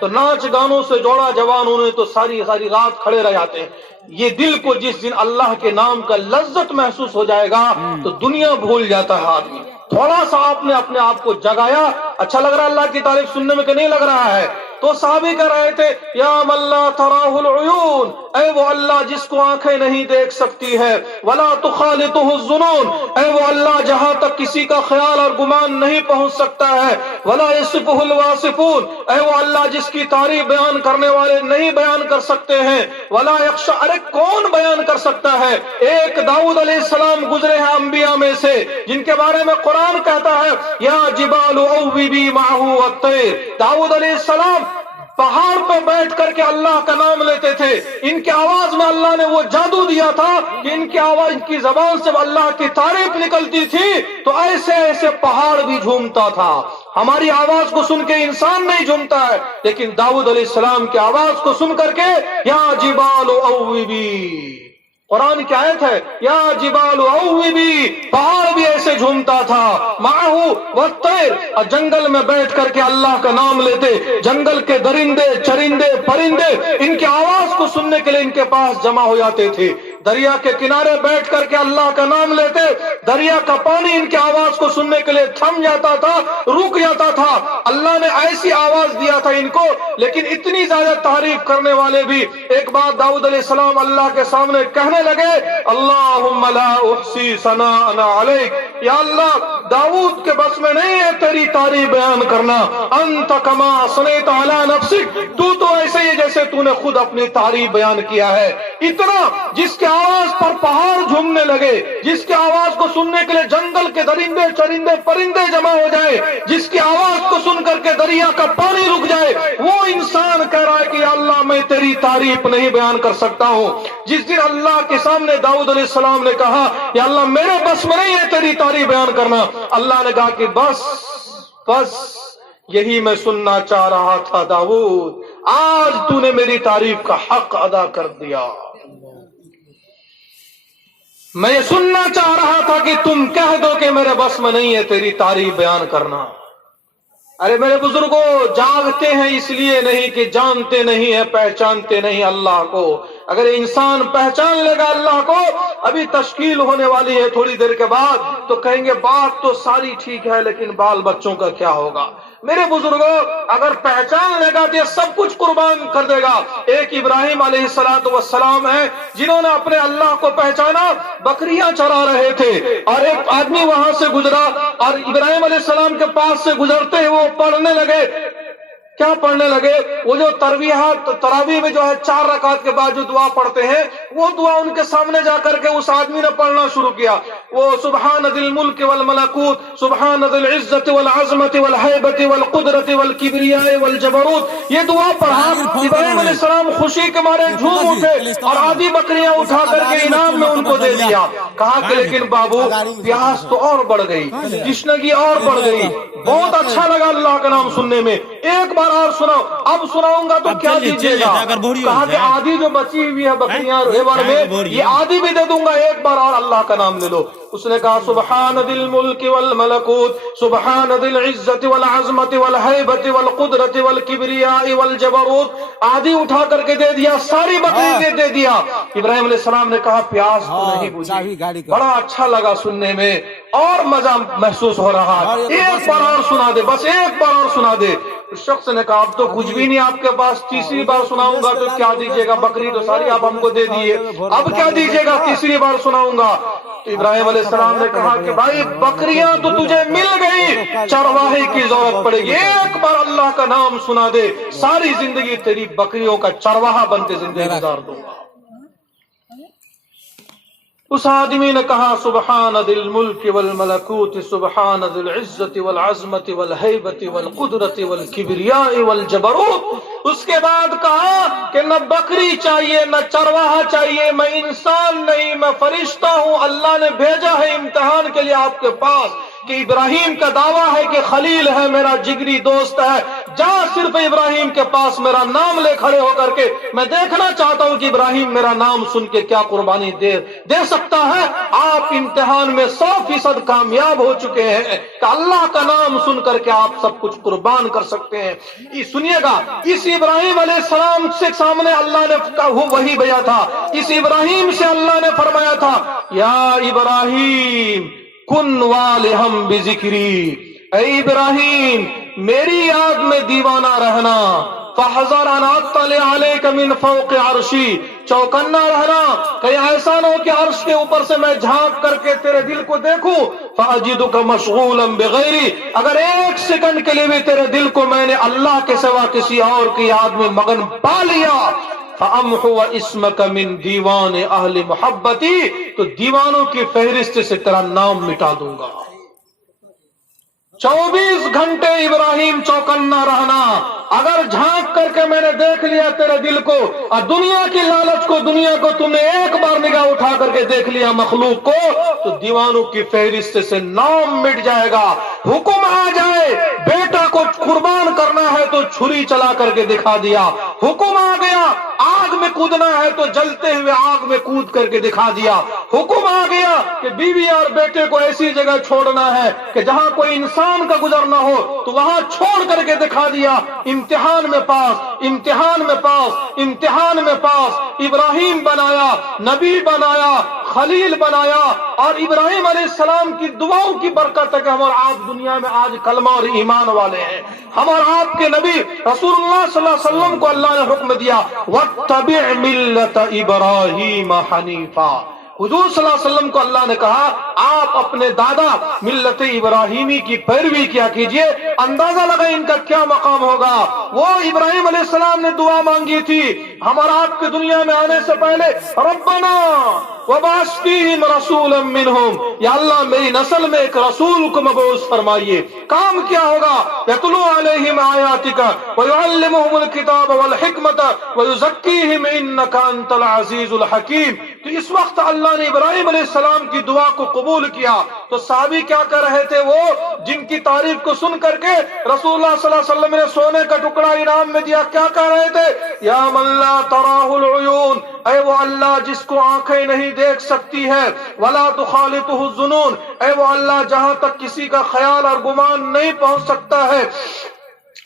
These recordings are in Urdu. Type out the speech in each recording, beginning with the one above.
تو ناچ گانوں سے جوڑا جوانوں نے تو ساری رات کھڑے رہ جاتے ہیں. یہ دل کو جس دن اللہ کے نام کا لذت محسوس ہو جائے گا تو دنیا بھول جاتا ہے آدمی. تھوڑا سا آپ نے اپنے آپ کو جگایا, اچھا لگ رہا ہے اللہ کی تعریف سننے میں کہ نہیں لگ رہا ہے؟ تو صحابی کہہ رہے تھے یا من لا تراہ العیون, اے وہ اللہ جس کو آنکھیں نہیں دیکھ سکتی ہے, ولا تخالطہ الظنون, اے وہ اللہ جہاں تک کسی کا خیال اور گمان نہیں پہنچ سکتا ہے, ولا یصفہ الواصفون, اے وہ اللہ جس کی تعریف بیان کرنے والے نہیں بیان کر سکتے ہیں, ولا یخشى, ارے کون بیان کر سکتا ہے؟ ایک داؤد علیہ السلام گزرے ہیں انبیاء میں سے جن کے بارے میں قرآن کہتا ہے یا جبال اوبی معہ والطیر. داؤد علیہ السلام پہاڑ پہ بیٹھ کر کے اللہ کا نام لیتے تھے. ان کی آواز میں اللہ نے وہ جادو دیا تھا کہ ان کی آواز, ان کی زبان سے اللہ کی تعریف نکلتی تھی تو ایسے ایسے پہاڑ بھی جھومتا تھا. ہماری آواز کو سن کے انسان نہیں جھومتا ہے, لیکن داؤد علیہ السلام کی آواز کو سن کر کے یا جبال اوبی, قرآن کی آیت ہے یا جبال اوبی, پہاڑ بھی ایسے جھومتا تھا. معہو والطیر, اور جنگل میں بیٹھ کر کے اللہ کا نام لیتے. جنگل کے درندے چرندے پرندے ان کی آواز کو سننے کے لیے ان کے پاس جمع ہو جاتے تھے. دریا کے کنارے بیٹھ کر کے اللہ کا نام لیتے. دریا کا پانی ان کی آواز کو سننے کے لیے تھم جاتا تھا, رک جاتا تھا. اللہ نے ایسی آواز دیا تھا ان کو, لیکن اتنی زیادہ تعریف کرنے والے بھی. ایک بات داؤد علیہ السلام اللہ کے سامنے کہنے لگے اللہم لا احصی ثناء علیک, یا اللہ داؤد کے بس میں نہیں ہے تیری تعریف بیان کرنا. انت کما ثنیت علی نفسک, تو ایسے ہی جیسے تو نے خود اپنی تعریف بیان کیا ہے. اتنا جس کے آواز پر پہاڑ جھومنے لگے, جس کی آواز کو سننے کے لیے جنگل کے درندے چرندے پرندے جمع ہو جائے, جس کی آواز کو سن کر کے دریا کا پانی رک جائے, وہ انسان کہہ رہا ہے کہ یا اللہ میں تیری تعریف نہیں بیان کر سکتا ہوں. جس دن اللہ کے سامنے داؤد علیہ السلام نے کہا یا اللہ میرے بس میں نہیں ہے تیری تعریف بیان کرنا, اللہ نے کہا کہ بس یہی میں سننا چاہ رہا تھا داؤد, آج تو نے میری تعریف کا حق ادا کر دیا. میں یہ سننا چاہ رہا تھا کہ تم کہہ دو کہ میرے بس میں نہیں ہے تیری تعریف بیان کرنا. ارے میرے بزرگوں, جاگتے ہیں اس لیے نہیں کہ جانتے نہیں ہیں, پہچانتے نہیں اللہ کو. اگر انسان پہچان لے گا اللہ کو, ابھی تشکیل ہونے والی ہے تھوڑی دیر کے بعد, تو کہیں گے بات تو ساری ٹھیک ہے لیکن بال بچوں کا کیا ہوگا. میرے بزرگوں, اگر پہچان لے گا تو یہ سب کچھ قربان کر دے گا. ایک ابراہیم علیہ السلام ہیں جنہوں نے اپنے اللہ کو پہچانا. بکریاں چرا رہے تھے اور ایک آدمی وہاں سے گزرا اور ابراہیم علیہ السلام کے پاس سے گزرتے ہیں وہ پڑھنے لگے. کیا پڑھنے لگے؟ وہ جو تراویح میں جو ہے 4 رکعت کے بعد جو دعا پڑھتے ہیں, وہ دعا ان کے سامنے جا کر کے اس آدمی نے پڑھنا شروع کیا. وہ سبحان ذی الملک والملکوت, سبحان ذی العزت والعظمت والہیبت والقدرت والکبریاء والجبروت, یہ دعا پڑھا. ابراہیم علیہ السلام خوشی کے مارے جھوم اٹھے اور آدھی بکریاں اٹھا کر کے انعام میں ان کو دے دیا. کہا کہ لیکن بابو پیاس تو اور بڑھ گئی, تشنگی اور بڑھ گئی. بہت اچھا لگا اللہ کا نام سننے میں, ایک بار اور سناؤ. اب سناؤں گا تو کیا دیجیے گا؟ کہا کہ آدھی جو بچی ہوئی ہے بکریاں ریوڑ میں, یہ آدھی بھی دے دوں گا, ایک بار اور اللہ کا نام لے لو. اس نے کہا سبحان ذی الملک والملکوت, سبحان ذی العزت والعظمت والہیبت والقدرت والکبریاء والجبروت. آدھی اٹھا کر کے دے دیا, ساری بکری دے دیا. ابراہیم علیہ السلام نے کہا پیاس تو نہیں بجھی. بڑا اچھا لگا سننے میں اور مزہ محسوس ہو رہا. ایک بار اور سنا دے, بس ایک بار اور سنا دے. اس شخص نے کہا اب تو کچھ بھی نہیں آپ کے پاس, تیسری بار سناؤں گا تو کیا دیجیے گا؟ بکری تو ساری آپ ہم کو دے دیے, اب کیا دیجیے گا؟ تیسری بار سناؤں گا. تو ابراہیم علیہ السلام نے کہا کہ بھائی بکریاں تو تجھے مل گئی, چرواہے کی ضرورت پڑے گی. ایک بار اللہ کا نام سنا دے, ساری زندگی تیری بکریوں کا چرواہا بن کے زندگی گزار دوں گا. اس آدمی نے کہا سبحان ذی الملک والملکوت, سبحان ذی العزت والعظمت والہیبت والقدرت والکبریاء والجبروت. اس کے بعد کہا کہ نہ بکری چاہیے نہ چرواہا چاہیے, میں انسان نہیں, میں فرشتہ ہوں, اللہ نے بھیجا ہے امتحان کے لیے آپ کے پاس. کہ ابراہیم کا دعویٰ ہے کہ خلیل ہے، میرا جگری دوست ہے، جا صرف ابراہیم کے پاس میرا نام لے کھڑے ہو کر کے، میں دیکھنا چاہتا ہوں کہ ابراہیم میرا نام سن کے کیا قربانی دے سکتا ہے۔ آپ امتحان میں 100% کامیاب ہو چکے ہیں کہ اللہ کا نام سن کر کے آپ سب کچھ قربان کر سکتے ہیں۔ یہ سنیے گا، اس ابراہیم علیہ السلام سے سامنے اللہ نے وہی بھیجا تھا، اس ابراہیم سے اللہ نے فرمایا تھا یا ابراہیم کن والہم بذکری، اے ابراہیم میری یاد میں دیوانہ رہنا، فحذر ان اطلع علیک من فوق عرشی، چوکنا رہنا کہیں ایسا نہ ہو کہ عرش کے اوپر سے میں جھانک کر کے تیرے دل کو دیکھوں، فاجدک مشغولا بغیری، اگر ایک سیکنڈ کے لیے بھی تیرے دل کو میں نے اللہ کے سوا کسی اور کی یاد میں مگن پا لیا، فامحو اسمک من دیوان اہل محبتی، تو دیوانوں کی فہرست سے تیرا نام مٹا دوں گا۔ 24 گھنٹے ابراہیم چوکنا رہنا، اگر جھانک کر کے میں نے دیکھ لیا تیرے دل کو اور دنیا کی لالچ کو، دنیا کو تم نے ایک بار نگاہ اٹھا کر کے دیکھ لیا مخلوق کو، تو دیوانوں کی فہرست سے نام مٹ جائے گا۔ حکم آ جائے بیٹا کو قربان کرنا ہے تو چھری چلا کر کے دکھا دیا، حکم آ گیا آگ میں کودنا ہے تو جلتے ہوئے آگ میں کود کر کے دکھا دیا، حکم آ گیا کہ بیوی اور بیٹے کو ایسی جگہ چھوڑنا ہے کہ جہاں کوئی انسان کا گزر نہ ہو تو وہاں چھوڑ کر کے دکھا دیا۔ امتحان میں پاس، امتحان میں پاس، امتحان میں پاس، ابراہیم بنایا، نبی بنایا، خلیل بنایا، اور ابراہیم علیہ السلام کی دعاؤں کی برکت ہے کہ ہم اور آپ دنیا میں آج کلمہ اور ایمان والے ہیں۔ ہم اور آپ کے نبی رسول اللہ صلی اللہ علیہ وسلم کو اللہ نے حکم دیا وَاتَّبِعْ مِلَّةَ إِبْرَاهِيمَ حَنِيفًا، حضور صلی اللہ علیہ وسلم کو اللہ نے کہا آپ اپنے دادا ملت ابراہیمی کی پیروی کیا کیجئے۔ اندازہ لگائیں ان کا کیا مقام ہوگا۔ وہ ابراہیم علیہ السلام نے دعا مانگی تھی ہمارا آپ کے دنیا میں آنے سے پہلے، ربنا وبعث فیہم رسولا منہم، یا اللہ میری نسل میں ایک رسول کو مبعوث فرمائیے۔ کام کیا ہوگا؟ یتلو علیہم آیاتک ویعلمہم الکتاب والحکمت ویزکیہم انک انت العزیز الحکیم۔ تو اس وقت اللہ نے ابراہیم علیہ السلام کی دعا کو قبول کیا تو صحابی کیا کر رہے تھے؟ وہ جن کی تعریف کو سن کر کے رسول اللہ صلی اللہ علیہ وسلم نے سونے کا ٹکڑا انعام میں دیا، کیا کہہ رہے تھے؟ یا من لا تراہ العیون، اے وہ اللہ جس کو آنکھیں نہیں دیکھ سکتی ہے، ولا تخالطہ الظنون، اے وہ اللہ جہاں تک کسی کا خیال اور گمان نہیں پہنچ سکتا ہے،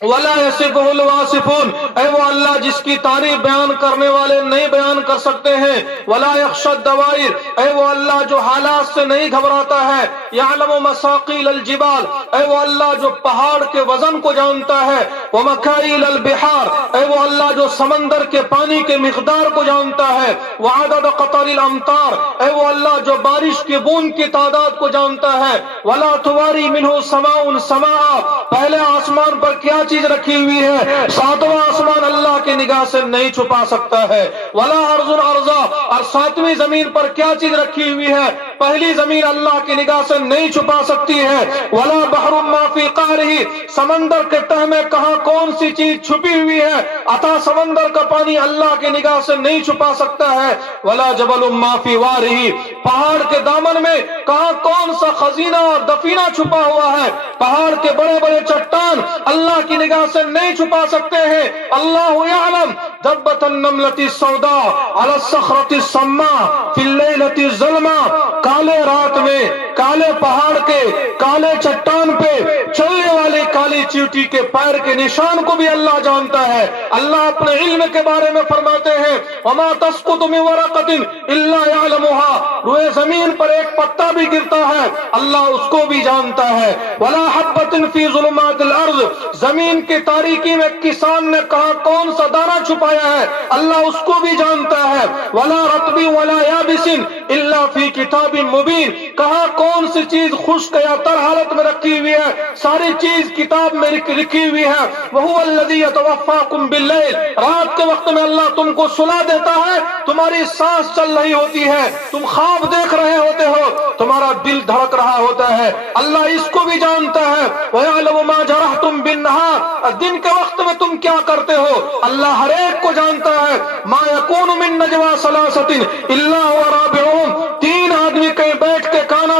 ولا یصفہ الواصفون، اے وہ اللہ جس کی تعریف بیان کرنے والے نہیں بیان کر سکتے ہیں، ولا یخشی الدوائر، اے وہ اللہ جو حالات سے نہیں گھبراتا ہے، یعلم مساقیل الجبال، اے وہ اللہ جو پہاڑ کے وزن کو جانتا ہے، ومکائل البحار، اے وہ اللہ جو سمندر کے پانی کے مقدار کو جانتا ہے، وعدد قطر الامطار، اے وہ اللہ جو بارش کی بوند کی تعداد کو جانتا ہے، ولا تواری منہ سماء سماء، پہلے آسمان پر کیا چیز رکھی ہوئی ہے 7واں آسمان اللہ کی نگاہ سے نہیں چھپا سکتا ہے، ولا ارض ارضا، اور 7ویں زمین پر کیا چیز رکھی ہوئی ہے پہلی زمین اللہ کی نگاہ سے نہیں چھپا سکتی ہے، ولا بحر ما فی قعرہ، سمندر کے تہ میں کہاں کون سی چیز چھپی ہوئی ہے عطا سمندر کا پانی اللہ کی نگاہ سے نہیں چھپا سکتا ہے، ولا جبل ما فی وارہ، پہاڑ کے دامن میں کہاں کون سا خزینہ اور دفینہ چھپا ہوا ہے، پہاڑ کے بڑے بڑے چٹان اللہ کی نگاہ سے نہیں چھپا سکتے ہیں۔ اللہ یعلم دبۃ النملۃ السوداء علی الصخرۃ الصماء فی اللیلۃ الظلماء، کالے رات میں کالے پہاڑ کے کالے چٹان پہ چلنے والی کالی چیوٹی کے پیر کے نشان کو بھی اللہ جانتا ہے۔ اللہ اپنے علم کے بارے میں فرماتے ہیں وما تسقط من ورقۃ الا یعلمها، روئے زمین پر ایک پتا بھی گرتا ہے اللہ اس کو بھی جانتا ہے، ولا حبۃ فی ظلمات الارض، زمین کی تاریکی میں کسان نے کہاں کون سا دانہ چھپایا ہے اللہ اس کو بھی جانتا ہے، ولا رطب ولا یابس الا فی کتاب مبین، کہاں کون سی چیز خشک یا تر حالت میں رکھی ہوئی ہے ساری چیز کتاب میں لکھی ہوئی ہے۔ وہو الذی یتوفاکم باللیل، رات کے وقت میں اللہ تم کو سلا دیتا ہے، تمہاری سانس چل رہی ہوتی ہے، تم خواب دیکھ رہے ہوتے ہو، تمہارا دل دھڑک رہا ہوتا ہے، اللہ اس کو بھی جانتا ہے۔ وَيَعْلَمُ مَا جَرَحْتُمْ بِالنَّهَارِ، دن کے وقت میں تم کیا کرتے ہو اللہ ہر ایک کو جانتا ہے۔ مَا يَكُونُ مِن نَجْوَى ثَلَاثَةٍ إِلَّا هُوَ رَابِعُهُمْ، 3 آدمی کہیں بیٹھ کے کانا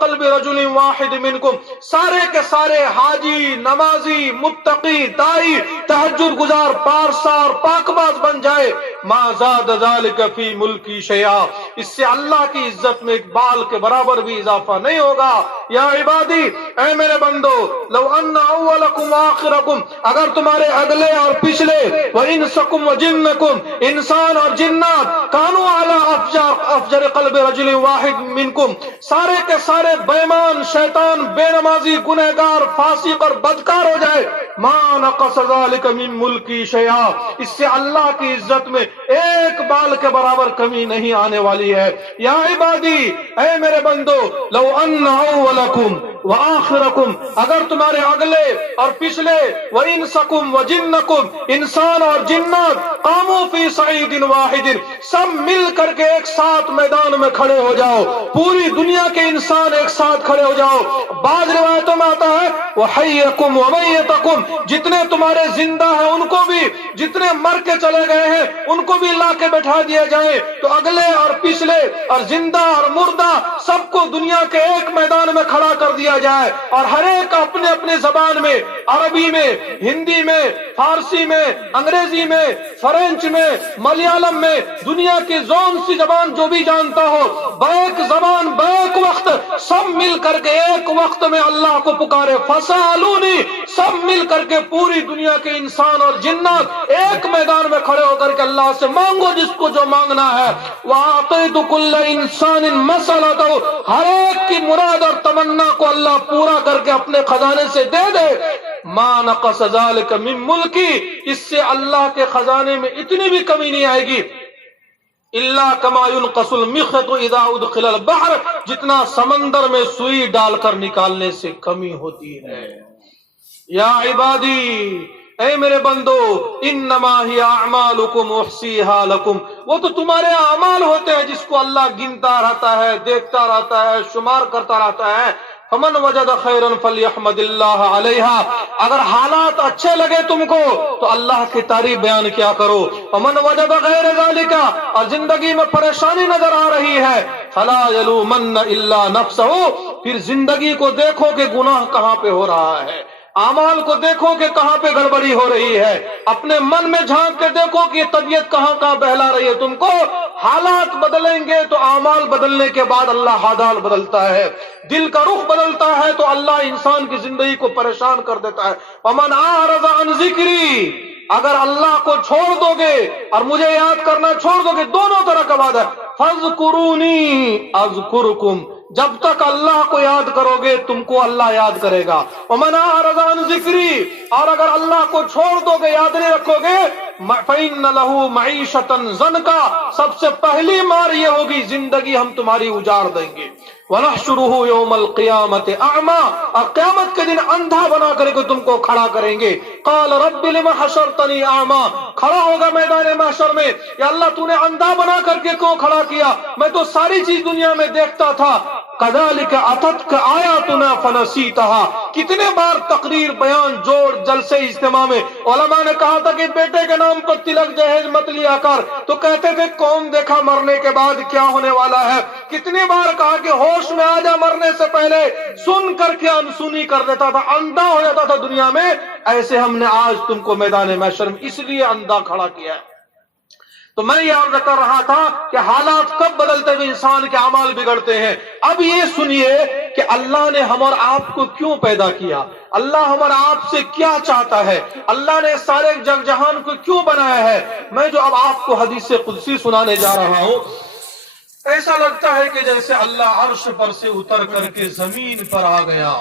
قلب رجل واحد منكم، سارے کے سارے حاجی، نمازی، متقی، دائی، تہجد گزار، پارسار، پاکباز بن جائے، ما زاد ذلك فی ملکی شیئا، اس سے اللہ کی عزت میں ایک بال کے برابر بھی اضافہ نہیں ہوگا۔ یا عبادی، اے میرے بندو، لو ان اولکم آخرکم، اگر تمہارے اگلے اور پچھلے، وانسکم وجنکم، انسان اور جنات، کانوا علی افجر قلب رجل واحد منکم، سارے کے سارے بےمان، شیطان، بے نمازی، گنہگار، فاسق اور بدکار ہو جائے، ما نقص ذلك من ملکی شیئا، اس سے اللہ کی عزت میں ایک بال کے برابر کمی نہیں آنے والی ہے۔ یا عبادی، اے میرے بندو، لو ان اولکم وآخرکم، اگر تمہارے اگلے اور پچھلے، وانسکم وجنکم، انسان اور جنات، قاموا فی صعید واحد، سب مل کر کے ایک ساتھ میدان میں کھڑے ہو جاؤ، پوری دنیا کے انسان ایک ساتھ کھڑے ہو جاؤ۔ بعض روایتوں میں آتا ہے وحیکم ومیتکم، جتنے تمہارے زندہ ہیں ان کو بھی، جتنے مر کے چلے گئے ہیں ان کو بھی لا کے بٹھا دیے جائیں، تو اگلے اور پچھلے اور زندہ اور مردہ سب کو دنیا کے ایک میدان میں کھڑا کر دیا جائے، اور ہر ایک اپنے اپنے زبان میں، عربی میں، ہندی میں، فارسی میں، انگریزی میں، فرینچ میں، ملیالم میں، دنیا کی زون سی زبان جو بھی جانتا ہو، بیک زبان، بیک وقت، سب مل کر کے ایک وقت میں اللہ کو پکارے، فسالونی، سب مل کر کے پوری دنیا کے انسان اور جنات ایک میدان میں کھڑے ہو کر کے اللہ سے مانگو جس کو جو مانگنا ہے، وَأَعْطَيْتُ كُلَّ إِنسَانٍ مَسَأَلَتَهُ، ہر ایک کی مراد اور تمنا کو اللہ پورا کر کے اپنے خزانے سے دے دے، ما نقص ذلك من ملکی، اس سے اللہ کے خزانے میں اتنی بھی کمی نہیں آئے گی، الا كما ينقص المخيط اذا ادخل البحر، جتنا سمندر میں سوئی ڈال کر نکالنے سے کمی ہوتی ہے۔ یا عبادی، اے میرے بندو، انما ہی اعمالکم احصیہا لکم، وہ تو تمہارے اعمال ہوتے ہیں جس کو اللہ گنتا رہتا ہے، دیکھتا رہتا ہے، شمار کرتا رہتا ہے۔ فمن وجد خیرا فلیحمد اللہ علیہا، اگر حالات اچھے لگے تم کو تو اللہ کی تعریف بیان کیا کرو۔ فمن وجد غیر ذالک، اور زندگی میں پریشانی نظر آ رہی ہے، فلا یلومن الا نفسہ، پھر زندگی کو دیکھو کہ گناہ کہاں پہ ہو رہا ہے، اعمال کو دیکھو کہ کہاں پہ گڑبڑی ہو رہی ہے، اپنے من میں جھانک کے دیکھو کہ طبیعت کہاں کہاں بہلا رہی ہے تم کو۔ حالات بدلیں گے تو اعمال بدلنے کے بعد اللہ حال بدلتا ہے، دل کا رخ بدلتا ہے تو اللہ انسان کی زندگی کو پریشان کر دیتا ہے۔ ومن اعرض عن ذکری، اگر اللہ کو چھوڑ دو گے اور مجھے یاد کرنا چھوڑ دو گے، دونوں طرح کا بات ہے، فاذکرونی اذکرکم، جب تک اللہ کو یاد کرو گے تم کو اللہ یاد کرے گا۔ ومن اعرض عن ذکری، اور اگر اللہ کو چھوڑ دو گے، یاد نہیں رکھو گے، فإن له معیشۃ ضنکا، سب سے پہلی مار یہ ہوگی زندگی ہم تمہاری اجاڑ دیں گے۔ وَنَحْشُرُهُ يَوْمَ الْقِيَامَةِ أَعْمَى، اور قیامت کے دن اندھا بنا کر کے تم کو کھڑا کریں گے۔ قَالَ رَبِّ لِمَ حَشَرْتَنِي أَعْمَى، کھڑا ہوگا میدان محشر میں، یا اللہ تو نے اندھا بنا کر کے کیوں کھڑا کیا، میں تو ساری چیز دنیا میں دیکھتا تھا۔ كَذَلِكَ أَتَتْكَ آيَاتُنَا فَنَسِيتَهَا، کتنے بار تقریر، بیان، جوڑ، جلسے، اجتماع میں علماء نے کہا تھا کہ بیٹے کے نام پر تلک جہیز مت لیا کر، تو کہتے تھے کون دیکھا مرنے کے بعد کیا ہونے والا ہے۔ کتنے بار کہا کہ ہوش میں آ جا مرنے سے پہلے، سن کر کے انسنی کر دیتا تھا، اندھا ہو جاتا تھا دنیا میں۔ ایسے ہم نے آج تم کو میدان محشر میں اس لیے اندھا کھڑا کیا ہے۔ تو میں یہ عرض کر رہا تھا کہ حالات کب بدلتے ہوئے انسان کے اعمال بگڑتے ہیں۔ اب یہ سنیے کہ اللہ نے ہم اور آپ کو کیوں پیدا کیا، اللہ ہم اور آپ سے کیا چاہتا ہے، اللہ نے سارے جگ جہان کو کیوں بنایا ہے۔ میں جو اب آپ کو حدیث قدسی سنانے جا رہا ہوں، ایسا لگتا ہے کہ جیسے اللہ عرش پر سے اتر کر کے زمین پر آ گیا،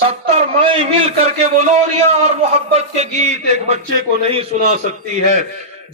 70 مائیں مل کر کے وہ لوریاں اور محبت کے گیت ایک بچے کو نہیں سنا سکتی ہے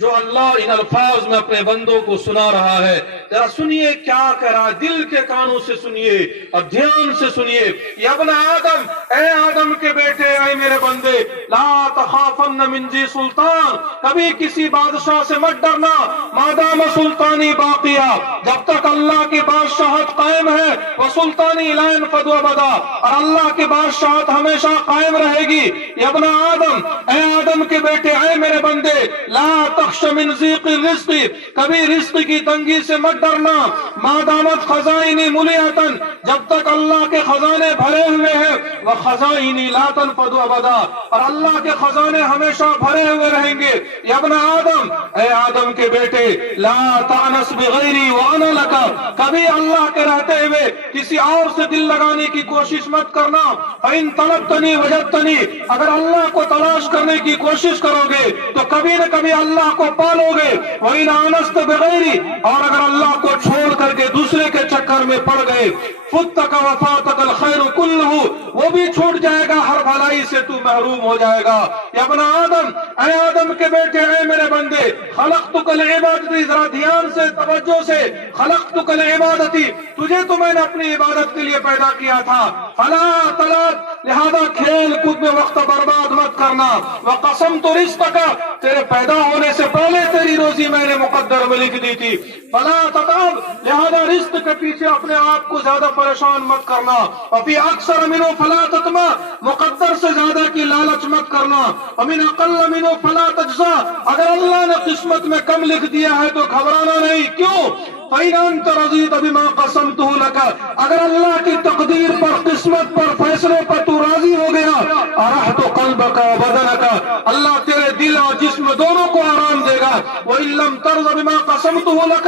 جو اللہ ان الفاظ میں اپنے بندوں کو سنا رہا ہے۔ ذرا سنیے کیا کہہ رہا ہے، دل کے کانوں سے سنیے اور دھیان سے سنیے۔ یا ابن آدم، اے آدم کے بیٹے، اے میرے بندے، لا تخافن من ذی سلطان، کبھی کسی بادشاہ سے مت ڈرنا، مادام سلطانی باقیہ، جب تک اللہ کی بادشاہت قائم ہے، وہ سلطانی لا ينفد ابدا، اور اللہ کی بادشاہت ہمیشہ قائم رہے گی۔ یا ابن آدم، اے آدم کے بیٹے، اے میرے بندے، لا تخش من ضیق الرزق، کبھی رزق کی تنگی سے مت ڈرنا، ما دامت خزائن ملیئتن، جب تک اللہ کے خزانے بھرے ہوئے ہیں، وخزائن لا تنفد ابدا، اور اللہ کے خزانے ہمیشہ بھرے ہوئے رہیں گے۔ یا ابن آدم، اے آدم کے بیٹے، لا تعنس بغیری وانا لک، کبھی اللہ کے رہتے ہوئے کسی اور سے دل لگانے کی کوشش مت کرنا۔ فإن طلبتنی وجدتنی، اگر اللہ کو تلاش کرنے کی کوشش کرو گے تو کبھی نہ کبھی اللہ کو پالو گے۔ وإن آنست بغیری، اور اگر اللہ کو چھوڑ کر کے دوسرے کے چکر میں پڑ گئے، فتک وفاتک الخیر کلہ، وہ بھی چھوٹ جائے گا، ہر بھلائی سے تو محروم ہو جائے گا۔ یا ابن آدم، اے آدم کے بیٹے، اے میرے بندے، خلقتک لعبادتی، ذرا دھیان سے توجہ سے، خلقتک لعبادتی، تجھے تو میں نے اپنی عبادت کے لیے پیدا کیا تھا، فلا تلعب، لہذا کھیل کود میں وقت برباد مت کرنا، وقسمت رزقک، تیرے پیدا ہونے سے پہلے تیری روزی میں نے مقدر میں لکھ دی تھی، فلا تتعب، لہذا رزق کے پیچھے اپنے آپ کو زیادہ پریشان مت کرنا، وفی اکثر منہ فلا تطمع، مقدر سے زیادہ کی لالچ مت کرنا، ومن اقل منہ فلا تجزع، اگر اللہ نے قسمت میں کم لکھ دیا ہے تو گھبرانا نہیں، کیوں؟ فإن أنت رضيت بما قسمته لك، اگر اللہ کی تقدیر پر، قسمت پر، فیصلے پر تو راضی ہو گیا، ارحت قلبك وبدنك، اللہ تیرے دل اور جسم دونوں کو آرام دے گا۔ وإن لم ترض بما قسمته لك،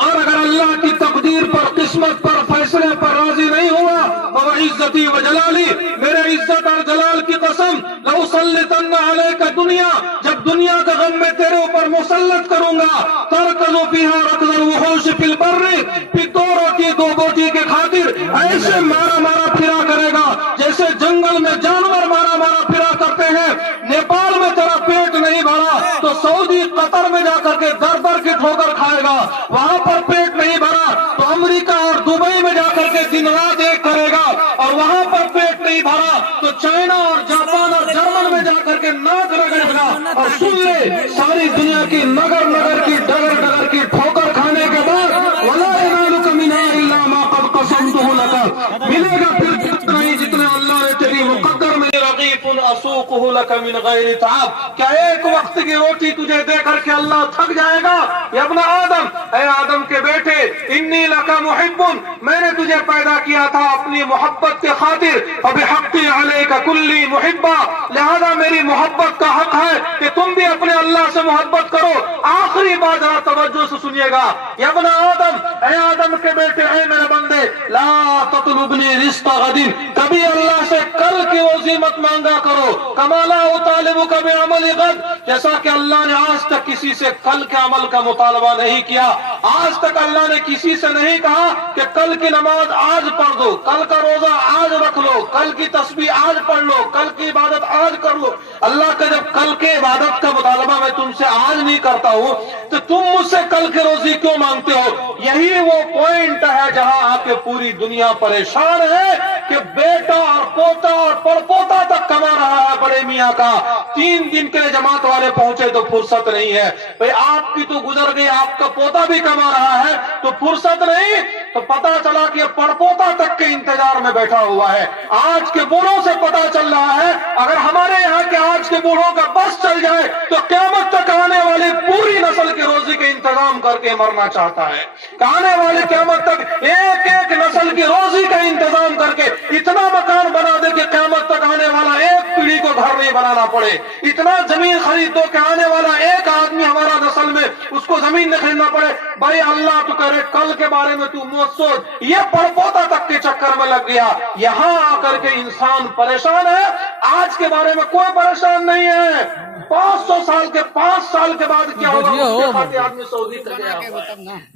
اور اگر اللہ کی تقدیر پر، قسمت پر، فیصلے پر راضی نہیں ہوا، فَوَعِزَّتِي وَجَلَالِي، میرے عزت اور جلال کی قسم، لَأُسَلِّطَنَّ عَلَيْكَ دُنْيَا، جب دنیا کا غم میں تیرے اوپر مسلط کروں گا، تَرْكَضُ فِيهَا رَكْضَ الْوُحُوشِ فِي الْبَرِّ، پھر دو روٹی دو بوٹی کے خاطر ایسے مارا مارا پھرا کرے گا جیسے جنگل میں جانور مارا مارا پھرا کرتے ہیں۔ نیپال میں تیرا پیٹ نہیں بھرا تو سعودی قطر میں جا کر کے در در کی ٹھوکر کھائے گا، وہاں پر پیٹ نہیں بھرا تو امریکہ اور دبئی میں جا کر کے دن رات ایک کرے گا، اور وہاں پر پیٹ نہیں بھرا تو چائنا اور جاپان اور جرمن میں جا کر کے ناک رگڑے گا۔ اور سن لے، ساری دنیا کی نگر نگر کی، ڈگر ڈگر کی ٹھوکر کھانے کے بعد وَلَا يَنَالُكَ مِنْهَا إِلَّا مَا قَدْ قَسَمْتُهُ لَكَ، ملے گا پھر جتنا ہی جتنے اللہ نے تیری مقدر میں۔ رغیف اسوقه لك من غیر تعب، کیا ایک وقت کی روٹی تجھے دے کر کے اللہ تھک جائے گا؟ یا ابن آدم، اے آدم کے بیٹے، انی لک محب، میں نے تجھے پیدا کیا تھا اپنی محبت کے خاطر، فبحقی علیک کلی محبا، لہذا میری محبت کا حق ہے کہ تم بھی اپنے اللہ سے محبت کرو۔ آخری بات ذرا توجہ سے سنیے گا، یا ابن آدم، اے آدم کے بیٹے، اے میرے بندے، لا تطلبنی رزق غد، کبھی اللہ سے کل کی روزی مت مانگا کرو، کما لا اطالبک بعمل غد، جیسا کہ اللہ نے آج تک کسی سے کل کے عمل کا مطالبہ نہیں کیا۔ آج تک اللہ نے کسی سے نہیں کہا کہ کل کی نماز آج پڑھ دو، کل کا روزہ آج رکھ لو، کل کی تسبیح آج پڑھ لو، کل کی عبادت آج کر لو۔ اللہ کا جب کل کے عبادت کا مطالبہ میں تم سے آج نہیں کرتا ہوں تو تم مجھ سے کل کی روزی کیوں مانگتے ہو؟ یہی وہ پوائنٹ ہے جہاں آ کے پوری دنیا پریشان ہے کہ بیٹا اور پوتا اور پڑپوتا تک کما رہا ہے بڑے میاں کا، 3 دن کے لیے جماعت والے پہنچے تو فرصت نہیں ہے۔ بھئی آپ کی تو گزر گئی، آپ کا پوتا بھی کما رہا ہے تو فرصت نہیں، تو پتا چلا کہ پڑپوتا تک کے انتظار میں بیٹھا ہوا ہے۔ آج کے بوڑھوں سے پتا چل رہا ہے، اگر ہمارے یہاں کے آج کے بوڑھوں کا بس چل جائے تو قیامت تک آنے والی پوری نسل کی روزی کا انتظام کر کے مرنا چاہتا ہے۔ آنے والی قیامت تک ایک ایک نسل کی روزی کا انتظام کر کے اتنا مکان بنا دے کہ قیامت تک آنے والا ایک پیڑھی کو گھر نہیں بنانا پڑے، اتنا زمین خرید دو کہ آنے والا ایک آدمی ہمارا نسل میں اس کو زمین نہ خریدنا پڑے۔ بھائی اللہ تو کہہ رہے کل کے بارے میں تو مت سوچ، یہ پڑپوتا تک کے چکر میں لگ گیا۔ یہاں آ کر کے انسان پریشان ہے، آج کے بارے میں کوئی پریشان نہیں ہے۔ 500 سال کے 5 سال کے بعد کیا ہوگا اس کے خاطر آدمی سعودی تک گیا،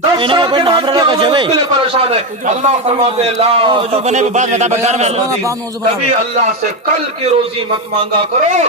10 سال کے بعد کیا ہوگا اس کے لیے پریشان ہے۔ اللہ فرماتے ہیں کبھی اللہ سے کل کی روزی مت مانگا کرو۔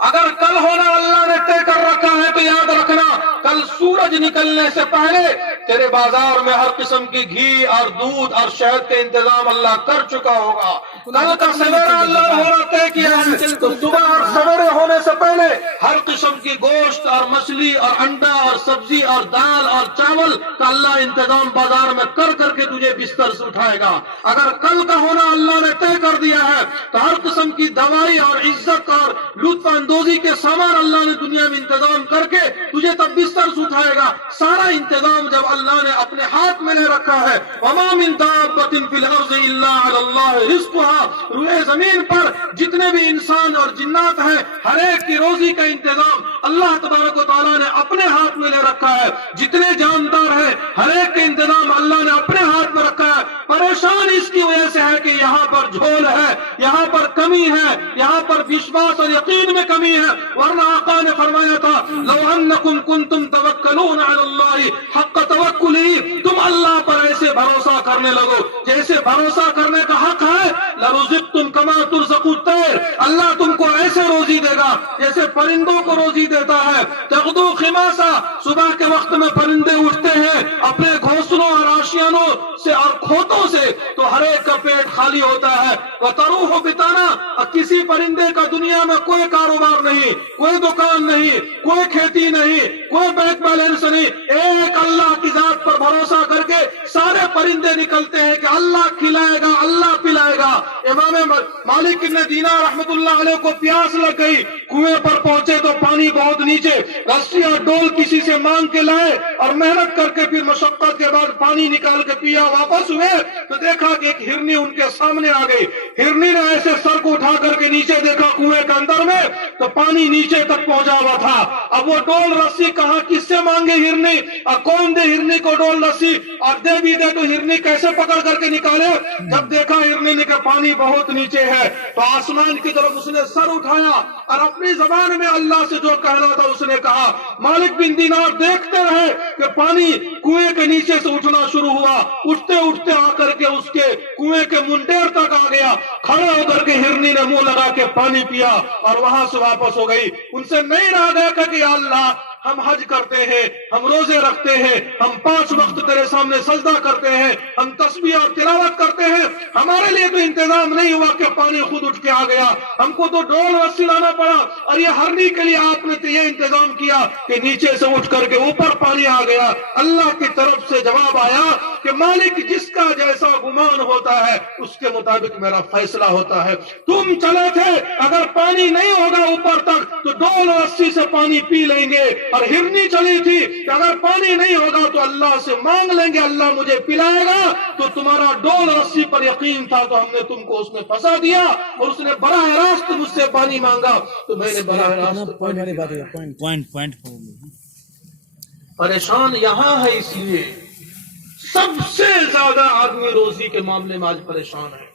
اگر کل ہونا اللہ نے طے کر رکھا ہے تو یاد رکھنا کل سورج نکلنے سے پہلے تیرے بازار میں ہر قسم کی گھی اور دودھ اور شہد کا انتظام اللہ کر چکا ہوگا۔ کل کا سویرا اللہ نے ہونا طے کیا ہے تو صبح اور سویرے ہونے سے پہلے ہر قسم کی گوشت اور مچھلی اور انڈا اور سبزی اور دال اور چاول کا اللہ انتظام بازار میں کر کر کے تجھے بستر سے اٹھائے گا. اگر کل کا ہونا اللہ نے طے کر دیا ہے تو ہر قسم کی دوائی اور عزت اور لطف اندوزی کے سامان اللہ نے دنیا میں انتظام کر کے تجھے تب بستر سے اٹھائے گا. سارا انتظام جب اللہ نے اپنے ہاتھ میں لے رکھا ہے. وما من دابۃ فی الارض الا علی اللہ رزقها, روئے زمین پر جتنے بھی انسان اور جنات ہیں ہر ایک کی روزی کا انتظام اللہ تبارک و تعالیٰ نے اپنے ہاتھ میں لے رکھا ہے. جتنے جاندار ہیں ہر ایک کا انتظام اللہ نے اپنے ہاتھ میں رکھا ہے. پریشان اس کی وجہ سے ہے کہ یہاں پر جھول ہے, یہاں پر کمی ہے, یہاں پر وشواس اور یقین میں کمی ہے. ورنہ آقا نے فرمایا تھا لو انکم کنتم توکلون علی اللہ حق توکلہ, تم اللہ پر ایسے بھروسہ کرنے لگو جیسے بھروسہ کرنے کا حق ہے. لرزقتم کما ترزق الطیر, اللہ تم کو ایسے روزی دے گا جیسے پرندوں کو روزی دیتا ہے. تغدو خماسا, صبح کے وقت میں پرندے اٹھتے ہیں اپنے گھونسلوں اور آشیانوں سے اور کھوتوں سے, تو ہر ایک کا پیٹ خالی ہوتا ہے. وتروح بطانا, کسی پرندے کا دنیا میں کوئی کاروبار نہیں, کوئی دکان نہیں, کوئی کھیتی نہیں, کوئی بینک بیلنس نہیں. ایک اللہ کی ذات پر بھروسہ کر کے سارے پرندے نکلتے ہیں کہ اللہ کھلائے گا, اللہ پلائے گا. امام مالک بن دینار رحمت اللہ علیہ کو پیاس لگ گئی, کنویں پر پہنچے تو پانی بہت نیچے, رسی اور ڈول کسی سے مانگ کے لائے اور محنت کر کے پھر مشقت کے بعد پانی نکال کے پیا. واپس ہوئے تو دیکھا کہ ایک ہرنی ان کے سامنے آ گئی. ہرنی نے ایسے سر کو اٹھا کر کے نیچے دیکھا کنویں کے اندر میں تو پانی نیچے تک پہنچا ہوا تھا. اب وہ ڈول رسی کہاں کس سے مانگے ہرنی, اور کون دے ہرنی کو ڈول رسی, اور دے بھی دے تو ہرنی کیسے پکڑ کر کے نکالے. جب دیکھا ہرنی نے کہ پانی بہت نیچے ہے تو آسمان کی طرف اس نے سر اٹھایا اور اپنی زبان میں اللہ سے جو کہنا تھا اس نے کہا. مالک بن دینار دیکھتے رہے کہ پانی کنویں کے نیچے سے اٹھنا شروع ہوا, اٹھتے اٹھتے آ کر کے اس کے کنویں کے منڈیر تک آ گیا. کھڑے ہو کر کے ہرنی نے منہ لگا کے پانی پیا اور وہاں سے واپس ہو گئی. ان سے نہیں رہا گیا کہ یا اللہ ہم حج کرتے ہیں, ہم روزے رکھتے ہیں, ہم 5 وقت تیرے سامنے سجدہ کرتے ہیں, ہم تسبیح اور تلاوت کرتے ہیں, ہمارے لیے تو انتظام نہیں ہوا کہ پانی خود اٹھ کے آ گیا, ہم کو تو ڈول رسی لانا پڑا. اور یہ ہرنی کے لیے آپ نے تو یہ انتظام کیا کہ نیچے سے اٹھ کر کے اوپر پانی آ گیا. اللہ کی طرف سے جواب آیا کہ مالک جس کا جیسا گمان ہوتا ہے اس کے مطابق میرا فیصلہ ہوتا ہے. تم چلے تھے, اگر پانی نہیں ہوگا اوپر تک تو ڈول رسی سے پانی پی لیں گے, اور ہرنی چلی تھی کہ اگر پانی نہیں ہوگا تو اللہ سے مانگ لیں گے, اللہ مجھے پلائے گا. تو تمہارا ڈول رسی پر یقین تھا تو ہم نے تم کو اس میں پھنسا دیا, اور اس نے براہ راست مجھ سے پانی مانگا تو میں نے براہ راست پوائنٹ پریشان یہاں ہے. اس لیے سب سے زیادہ آدمی روزی کے معاملے میں آج پریشان ہے,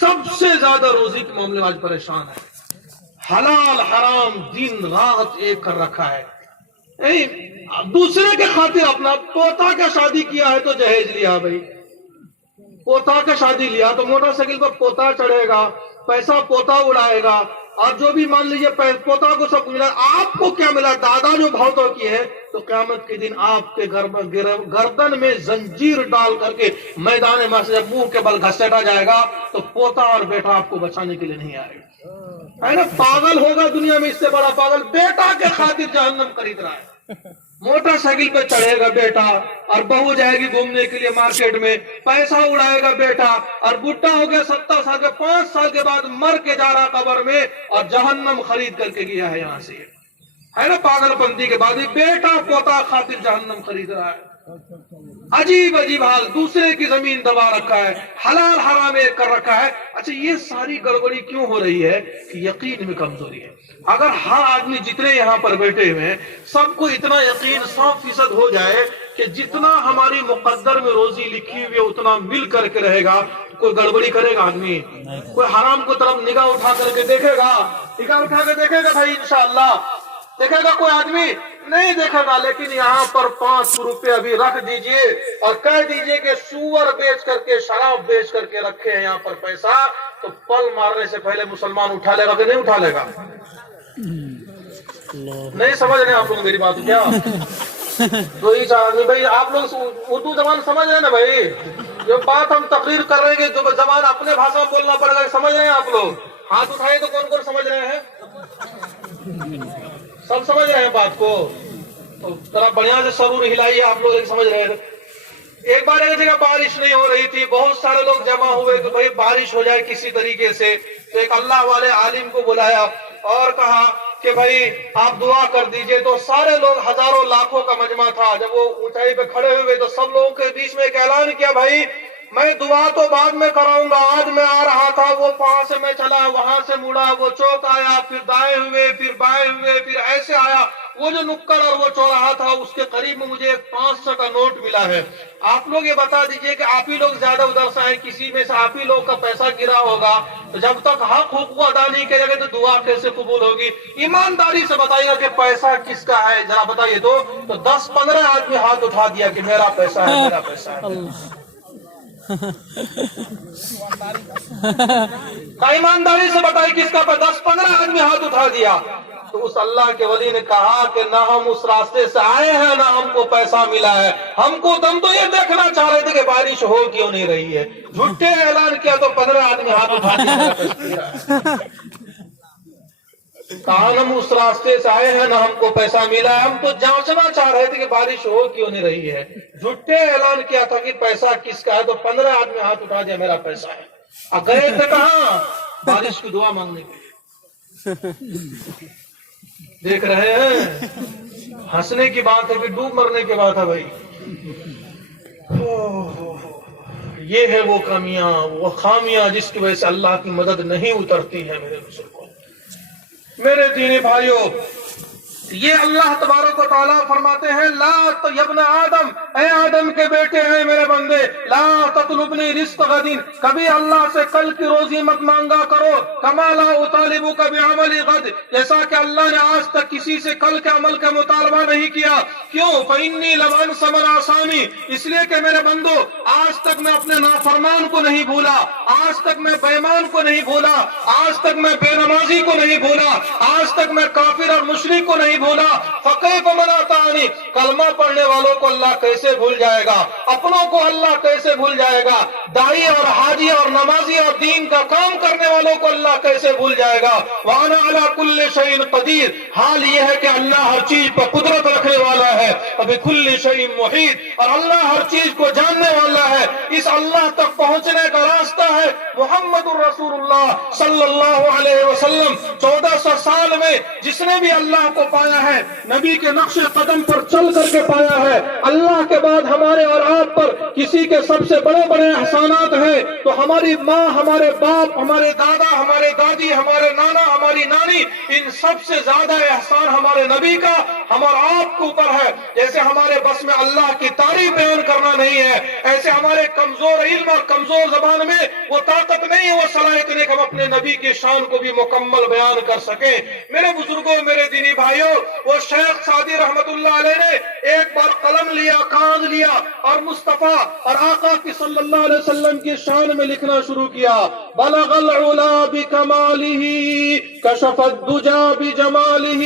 سب سے زیادہ روزی کے معاملے میں آج پریشان ہے. حلال حرام دن رات ایک کر رکھا ہے. دوسرے کے خاطر اپنا پوتا کا شادی کیا ہے تو جہیز لیا, بھائی پوتا کا شادی لیا تو موٹر سائیکل پر پوتا چڑھے گا, پیسہ پوتا اڑائے گا, اور جو بھی مان لیجیے پوتا کو سب ملا. آپ کو کیا ملا, دادا جو بھوتوں کی ہے تو قیامت کے دن آپ کے گردن میں زنجیر ڈال کر کے میدان محشر جب منہ کے بل گھسیٹا جائے گا تو پوتا اور بیٹا آپ کو بچانے کے لیے نہیں آئے گا. ہے نا, پاگل ہوگا دنیا میں اس سے بڑا پاگل, بیٹا کے خاطر جہنم خرید رہا ہے. موٹر سائیکل پہ چڑھے گا بیٹا اور بہو جائے گی گھومنے کے لیے مارکیٹ میں, پیسہ اڑائے گا بیٹا, اور بڈھا ہو گیا 70 سال کے 5 سال کے بعد مر کے جا رہا قبر میں اور جہنم خرید کر کے گیا ہے یہاں سے. ہے نا, پاگل بندی کے بعد بیٹا پوتا خاطر جہنم خرید رہا ہے. عجیب عجیب حال, دوسرے کی زمین دبا رکھا ہے, حلال حرام ایک کر رکھا ہے. اچھا یہ ساری گڑبڑی کیوں ہو رہی ہے کہ یقین میں کمزوری ہے. اگر ہر آدمی جتنے یہاں پر بیٹھے ہوئے ہیں سب کو اتنا یقین 100% ہو جائے کہ جتنا ہماری مقدر میں روزی لکھی ہوئی ہے اتنا مل کر کے رہے گا, کوئی گڑبڑی کرے گا آدمی, کوئی حرام کو طرف نگاہ اٹھا کر کے دیکھے گا, نگاہ اٹھا کے دیکھے گا بھائی انشاءاللہ دیکھے گا, کوئی آدمی نہیں دیکھے گا. لیکن یہاں پر 500 روپے ابھی رکھ دیجئے اور کہہ دیجئے کہ سور بیچ کر کے شراب بیچ کر کے رکھے ہیں یہاں پر پیسہ, تو پل مارنے سے پہلے مسلمان اٹھا لے گا کہ نہیں اٹھا لے گا. نہیں سمجھ رہے آپ لوگ میری بات کیا؟ تو یہ آدمی بھائی آپ لوگ اردو زبان سمجھ رہے ہیں نا بھائی, جو بات ہم تقریر کر رہے ہیں جو زبان اپنے بھاشا میں بولنا پڑے گا, سمجھ رہے ہیں آپ لوگ؟ ہاتھ اٹھائے تو کون کون سمجھ رہے ہیں؟ سب سمجھ رہے ہیں بات کو؟ تو ذرا بڑھیا سے ضرور ہلائیے، آپ لوگ سمجھ رہے ہیں۔ ایک بار ایک جگہ بارش نہیں ہو رہی تھی، بہت سارے لوگ جمع ہوئے کہ بھائی بارش ہو جائے کسی طریقے سے، تو ایک اللہ والے عالم کو بلایا اور کہا کہ بھائی آپ دعا کر دیجئے۔ تو سارے لوگ، ہزاروں لاکھوں کا مجمع تھا، جب وہ اونچائی پہ کھڑے ہوئے تو سب لوگوں کے بیچ میں ایک اعلان کیا، بھائی میں دعا تو بعد میں کراؤں گا، آج میں آ رہا تھا، وہ وہاں سے میں چلا، وہاں سے مڑا، وہ چوک آیا، پھر دائیں ہوئے، پھر بائیں ہوئے، پھر ایسے آیا، وہ جو نکڑ اور وہ چوراہا تھا اس کے قریب میں مجھے 500 کا نوٹ ملا ہے۔ آپ لوگ یہ بتا دیجئے کہ آپ ہی لوگ زیادہ ادھر سے آئے، کسی میں سے آپ ہی لوگ کا پیسہ گرا ہوگا، تو جب تک حق حقوق ادا نہیں کرے گا تو دعا کیسے قبول ہوگی؟ ایمانداری سے بتائیے کہ پیسہ کس کا ہے، ذرا بتائیے تو 10-15 آدمی ہاتھ اٹھا دیا کہ میرا پیسہ ہے، میرا پیسہ ہے۔ ایمانداری سے بتائیے کس کا؟ 10-15 آدمی ہاتھ اٹھا دیا۔ تو اس اللہ کے ولی نے کہا کہ نہ ہم اس راستے سے آئے ہیں، نہ ہم کو پیسہ ملا ہے، ہم کو تم تو یہ دیکھنا چاہ رہے تھے کہ بارش ہو کیوں نہیں رہی ہے۔ جھوٹے اعلان کیا تو 15 آدمی ہاتھ اٹھا دیا۔ کہا ہم اس راستے سے آئے ہیں، نہ ہم کو پیسہ ملا ہے، ہم تو جانچنا چاہ رہے تھے کہ بارش ہو کیوں نہیں رہی ہے۔ جھوٹے اعلان کیا تھا کہ پیسہ کس کا ہے، تو 15 آدمی ہاتھ اٹھا دیا میرا پیسہ ہے۔ اب گئے تھے کہاں؟ بارش کی دعا مانگنے کے لیے۔ دیکھ رہے ہیں، ہنسنے کی بات ہے کہ ڈوب مرنے کی بات ہے بھائی۔ یہ ہے وہ کمیاں، وہ خامیاں جس کی وجہ سے اللہ کی مدد نہیں اترتی ہے میرے بزرگوں۔ میرے دینی بھائیوں، یہ اللہ تبارک و تعالیٰ فرماتے ہیں لا یا ابن آدم، اے آدم کے بیٹے ہیں میرے بندے، لا تطلبنی رزق غد، کبھی اللہ سے کل کی روزی مت مانگا کرو، کما لا اطالبک بعمل غد، جیسا کہ اللہ نے آج تک کسی سے کل کے عمل کا مطالبہ نہیں کیا۔ کیوں؟ فإنی لم انس من عصانی، اس لیے کہ میرے بندو آج تک میں اپنے نافرمان کو نہیں بھولا، آج تک میں بے ایمان کو نہیں بھولا، آج تک میں بے نمازی کو نہیں بھولا، آج تک میں کافر اور مشرک کو نہیں بھولا۔ فکیف من اطاعنی، کلمہ پڑھنے والوں کو اللہ کیسے بھول جائے گا، اپنوں کو اللہ کیسے بھول جائے گا، داعی اور حاجی اور نمازی اور دین کا کام کرنے والوں کو اللہ کیسے بھول جائے گا۔ وانا علی کل شیء قدیر، حال یہ ہے کہ اللہ ہر چیز پر قدرت رکھنے والا ہے، وبکل شیء محیط، اور اللہ ہر چیز کو جاننے والا ہے۔ اس اللہ تک پہنچنے کا راستہ ہے محمد الرسول اللہ صلی اللہ علیہ وسلم۔ 1400 سال میں جس نے بھی اللہ کو پایا ہے، نبی کے نقش قدم پر چل کر کے پایا ہے۔ اللہ کے بعد ہمارے اور آپ پر کسی کے سب سے بڑے بڑے احسانات ہیں تو ہماری ماں، ہمارے باپ، ہمارے دادا، ہمارے دادی، ہمارے نانا، ہماری نانی، ان سب سے زیادہ احسان ہمارے نبی کا ہمارا آپ کے اوپر ہے۔ جیسے ہمارے بس میں اللہ کی تعریف بیان کرنا نہیں ہے، ایسے ہمارے کمزور علم اور کمزور زبان میں وہ طاقت نہیں ہے، وہ صلاحیت نہیں کہ ہم اپنے نبی کی شان کو بھی مکمل بیان کر سکیں۔ میرے بزرگوں، میرے دینی بھائیوں، وہ شیخ سعدی رحمت اللہ علیہ نے ایک بار قلم لیا، کاغذ لیا اور مصطفیٰ اور آقا کی صلی اللہ علیہ وسلم کی شان میں لکھنا شروع کیا۔ بلغ العلا بکمالہ، کشف الدجا بجمالہ،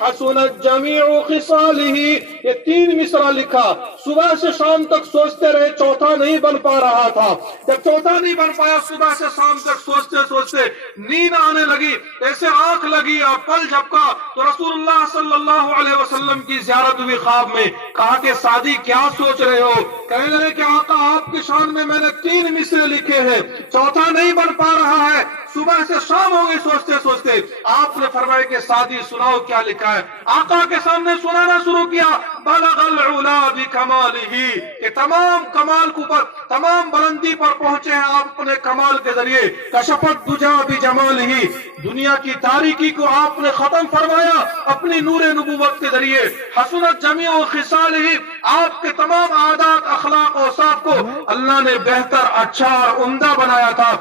حسنت جمیع خصالہ۔ یہ 3 مصرع لکھا، صبح سے شام تک سوچتے رہے، چوتھا نہیں بن پا رہا تھا۔ جب چوتھا نہیں بن پایا، صبح سے شام تک سوچتے سوچتے نیند آنے لگی، ایسے آنکھ لگی اور پل جھپکا تو رسول اللہ صلی اللہ علیہ وسلم کی زیارت ہوئی خواب میں۔ کہا کہ سعدی کیا سوچ رہے ہو؟ کہنے لگے کہ آقا آپ کی شان میں نے 3 مصرے لکھے ہیں، چوتھا نہیں بن پا رہا ہے، صبح سے شام ہو گئی سوچتے سوچتے۔ آپ نے فرمایا کہ سعدی سناؤ کیا لکھا ہے۔ آقا کے سامنے سنانا شروع کیا، بلغ العلا بکمالہ، کہ تمام کمال کو پر، تمام بلندی پر پہنچے ہیں آپ اپنے کمال کے ذریعے۔ کشف الدجا بجمالہ، دنیا کی تاریکی کو آپ نے ختم فرمایا اپنی نور نبوت کے ذریعے۔ حسنت جمیع خصالہ، آپ کے تمام عادات، اخلاق و اوصاف کو اللہ نے بہتر، اچھا اور عمدہ بنایا تھا۔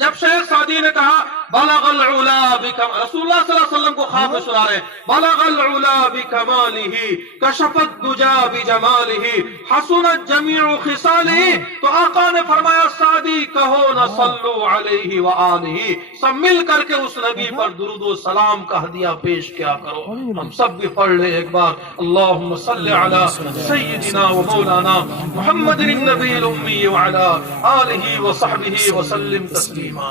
جب شیخ سعدی نے کہا بلغ العلا بکمالہ، رسول اللہ صلی اللہ علیہ وسلم کو خواب میں سنا رہے ہیں، بلغ العلا بکمالہ، کشف الدجا بجمالہ، حسنت جمیع خصالہ، تو آقا نے فرمایا سعدی کہو نہ صلو علیہ وآلہ، سب مل کر کے اس نبی پر درود و سلام کا ہدیہ پیش کیا کرو۔ ہم سب بھی پڑھ لیں ایک بار، اللہم صلی علی سیدنا و مولانا محمد النبی الامی وعلی آلہ وصحبہ وسلم تسلیما۔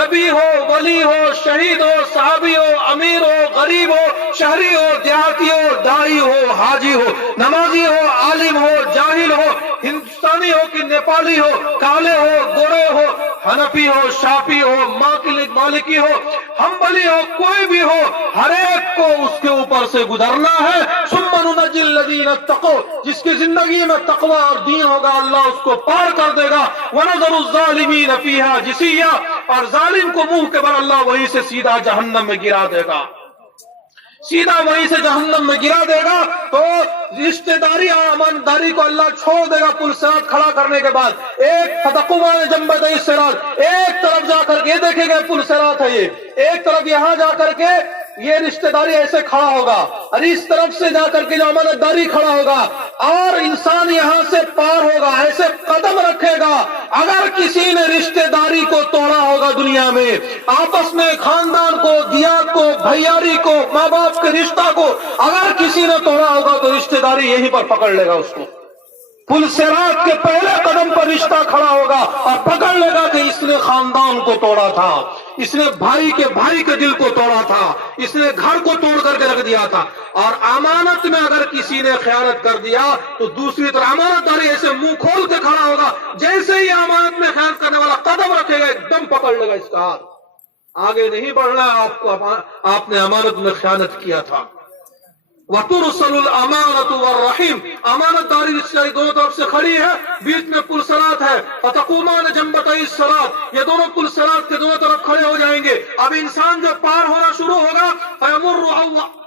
نبی ہو، ولی ہو، شہید ہو، صحابی ہو، امیر ہو، غریب ہو، شہری ہو، دیہاتی ہو، دائی ہو، حاجی ہو، نمازی ہو، عالم ہو، جاہل ہو، ہندوستانی ہو کہ نیپالی ہو، کالے ہو، گورے ہو، حنفی ہو، شافی ہو، مالکی ہو، حنبلی ہو، کوئی بھی ہو، ہر ایک کو اس کے اوپر سے گزرنا ہے۔ ثم ننجی الذین اتقوا، جس کی زندگی میں تقوی اور دین ہوگا اللہ اس کو پار کر دے گا۔ ونذر الظالمین فیہا جثیا، اور ظالم کو منہ کے بل اللہ وہیں سے سیدھا جہنم میں گرا دے گا، سیدھا وہیں سے جہنم میں گرا دے گا۔ تو رشتہ داری امانتداری کو اللہ چھوڑ دے گا پل صراط کھڑا کرنے کے بعد۔ ایک فتقوان جنبتئی الصراط، ایک طرف جا کر کے دیکھیں گے پل صراط ہے یہ، ایک طرف یہاں جا کر کے یہ رشتہ داری ایسے کھڑا ہوگا، اور اس طرف سے جا کر کے جو امانت داری کھڑا ہوگا، اور انسان یہاں سے پار ہوگا، ایسے قدم رکھے گا۔ اگر کسی نے رشتہ داری کو توڑا ہوگا دنیا میں، آپس میں خاندان کو، دیات کو، بھائیاری کو، ماں باپ کے رشتہ کو اگر کسی نے توڑا ہوگا تو رشتہ داری یہیں پر پکڑ لے گا اس کو۔ پل صراط کے پہلے قدم پر رشتہ کھڑا ہوگا اور پکڑ لے گا کہ اس نے خاندان کو توڑا تھا، اس نے بھائی کے دل کو توڑا تھا، اس نے گھر کو توڑ کر کے رکھ دیا تھا۔ اور امانت میں اگر کسی نے خیانت کر دیا تو دوسری طرف امانت داری ایسے منہ کھول کے کھڑا ہوگا، جیسے ہی امانت میں خیانت کرنے والا قدم رکھے گا ایک دم پکڑ لے گا اس کا ہاتھ، آگے نہیں بڑھنا، آپ نے امانت میں خیانت کیا تھا۔ وَتُرْسَلُ الْأَمَانَةُ وَالرَّحِيمُ، امانت داری رشتہ دونوں طرف سے کھڑی ہے، بیچ میں پل صراط ہے۔ فَتَقُومَانَ جَنبَتَئی الصِّرَاطِ، یہ دونوں پل صراط کے دونوں طرف کھڑے ہو جائیں گے۔ اب انسان جب پار ہونا شروع ہوگا، فَيَمُرُّ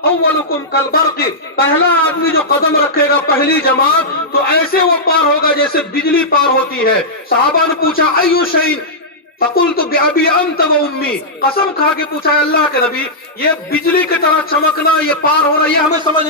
أَوَّلُكُمْ كَالْبَرْقِ، پہلا آدمی جو قدم رکھے گا پہلی جماعت تو ایسے وہ پار ہوگا جیسے بجلی پار ہوتی ہے۔ صحابہ نے پوچھا أَيُّ شَيْءٍ، فَقُلْتُ بِأَبِي أَنْتَ وَأُمِّي، قسم کھا کے پوچھا اللہ کے نبی، یہ بجلی کی طرح چمکنا، یہ پار ہونا، یہ ہمیں سمجھ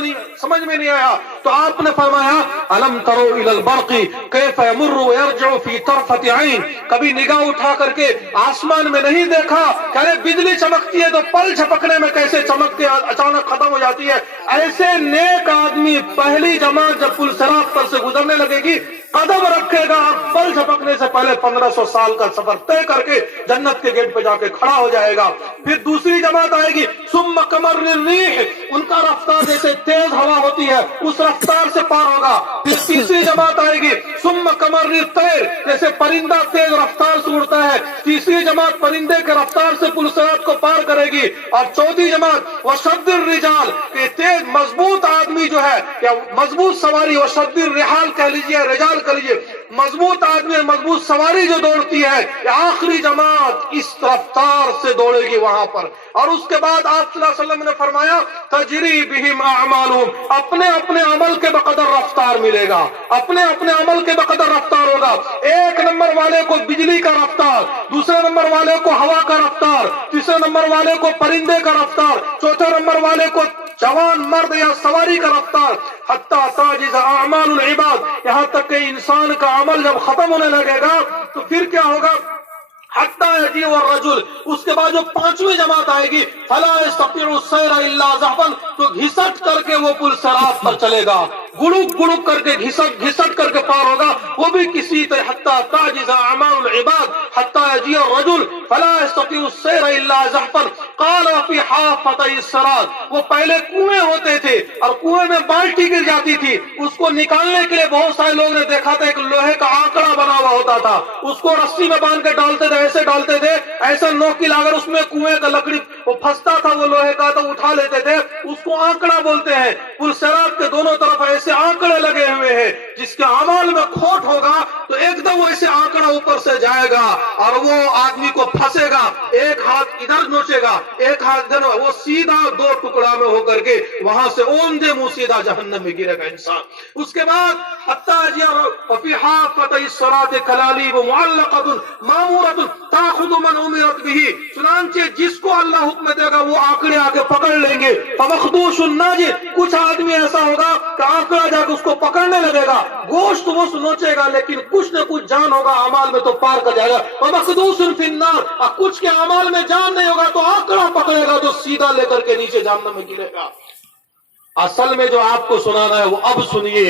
میں نہیں آیا۔ تو آپ نے فرمایا أَلَمْ تَرَوْا إِلَى الْبَرْقِ كَيْفَ يَمُرُّ وَيَرْجِعُ فِي طَرْفَةِ عَيْنٍ، کبھی نگاہ اٹھا کر کے آسمان میں نہیں دیکھا کہ ارے بجلی چمکتی ہے تو پل جھپکنے میں کیسے چمک کے اچانک ختم ہو جاتی ہے۔ ایسے نیک آدمی پہلی جماعت جب پل صراط پر سے گزرنے لگے گی قدم رکھے گا اور پل جھپکنے سے پہلے 1500 سال کا سفر طے کر کے جنت کے گیٹ پہ جا کے کھڑا ہو جائے گا۔ پھر دوسری جماعت آئے گی، ثم کمر الریح، ان کا رفتار جیسے تیز ہوا ہوتی ہے اس رفتار سے پار ہوگا۔ پھر تیسری جماعت آئے گی، ثم کمر الطیر، جیسے پرندہ تیز رفتار سے اڑتا ہے، تیسری جماعت پرندے کے رفتار سے پل صراط کو پار کرے گی۔ اور چوتھی جماعت وشد الرجال، کہ تیز مضبوط آدمی جو ہے یا مضبوط سواری، وشد الرحال کہہ لیجیے، رجال کہہ لیجیے، مضبوط آدمی مضبوط سواری جو دوڑتی ہے، آخری جماعت اس رفتار سے دوڑے گی وہاں پر۔ اور اس کے بعد آپ صلی اللہ علیہ وسلم نے فرمایا تجری بہم اعمالہم، اپنے اپنے عمل کے بقدر رفتار ملے گا، اپنے اپنے عمل کے بقدر رفتار ہوگا۔ ایک نمبر والے کو بجلی کا رفتار، دوسرے نمبر والے کو ہوا کا رفتار، تیسرے نمبر والے کو پرندے کا رفتار، چوتھے نمبر والے کو جوان مرد یا سواری کا رفتار، حتیٰ تعجز اعمال العباد، یہاں تک کہ انسان کا عمل جب ختم ہونے لگے گا تو پھر کیا ہوگا، حتیٰ یجیء الرجل، اس کے بعد جو پانچویں جماعت آئے گی، فلا یستطیع السیر الا زحفا، تو گھسٹ کر کے وہ پل صراط پر چلے گا، گڑک گڑک کر کے گھسٹ کر کے پار ہوگا، وہ بھی کسی طرح۔ حتیٰ تعجز اعمال العباد حتیٰ یجیء الرجل فلا یستطیع السیر الا زحفا قال وفی حافتي الصراط، وہ پہلے کنویں ہوتے تھے اور کنویں میں بالٹی گر جاتی تھی، اس کو نکالنے کے لیے بہت سارے لوگ نے دیکھا تھا، ایک لوہے کا آنکڑا بنا ہوا ہوتا تھا، اس کو رسی میں باندھ کے ڈالتے تھے، ایسے ڈالتے تھے، ایسا نوک لا کر اس میں کنویں کا لکڑی وہ پھنستا تھا، وہ لوہے کا تو اٹھا لیتے تھے، اس کو آنکڑا بولتے ہیں۔ پل صراط کے دونوں طرف ایسے آنکڑے لگے ہوئے ہیں، جس کے اعمال میں کھوٹ ہوگا تو ایک دم ایسے آنکڑا اوپر سے جائے گا اور وہ آدمی کو پھنسے گا، ایک ہاتھ ادھر نوچے گا، ایک ہاتھ ادھر، وہ سیدھا دو ٹکڑا میں ہو کر کے وہاں سے اوندے منہ سیدھا جہنم میں گرے گا انسان۔ اس کے بعد حتیٰ وفی حافتي الصراط کلالیب معلقۃ مامورۃ تاخذ من امرت به، چنانچہ جس کو اللہ حکم دے گا وہ آنکڑے آ کے پکڑ لیں گے۔ فمخدوش الناجی، کچھ آدمی ایسا ہوگا کہ آنکڑا جا کے اس کو پکڑنے لگے گا، گوشت وہ نوچے گا لیکن کچھ نہ کچھ جان ہوگا اعمال میں تو پار کر جائے گا۔ ومخدوش فی النار، اور کچھ کے اعمال میں جان نہیں ہوگا تو آنکڑا پکڑے گا تو سیدھا لے کر کے نیچے جہنم میں گرے گا۔ اصل میں جو آپ کو سنانا ہے وہ اب سنیے۔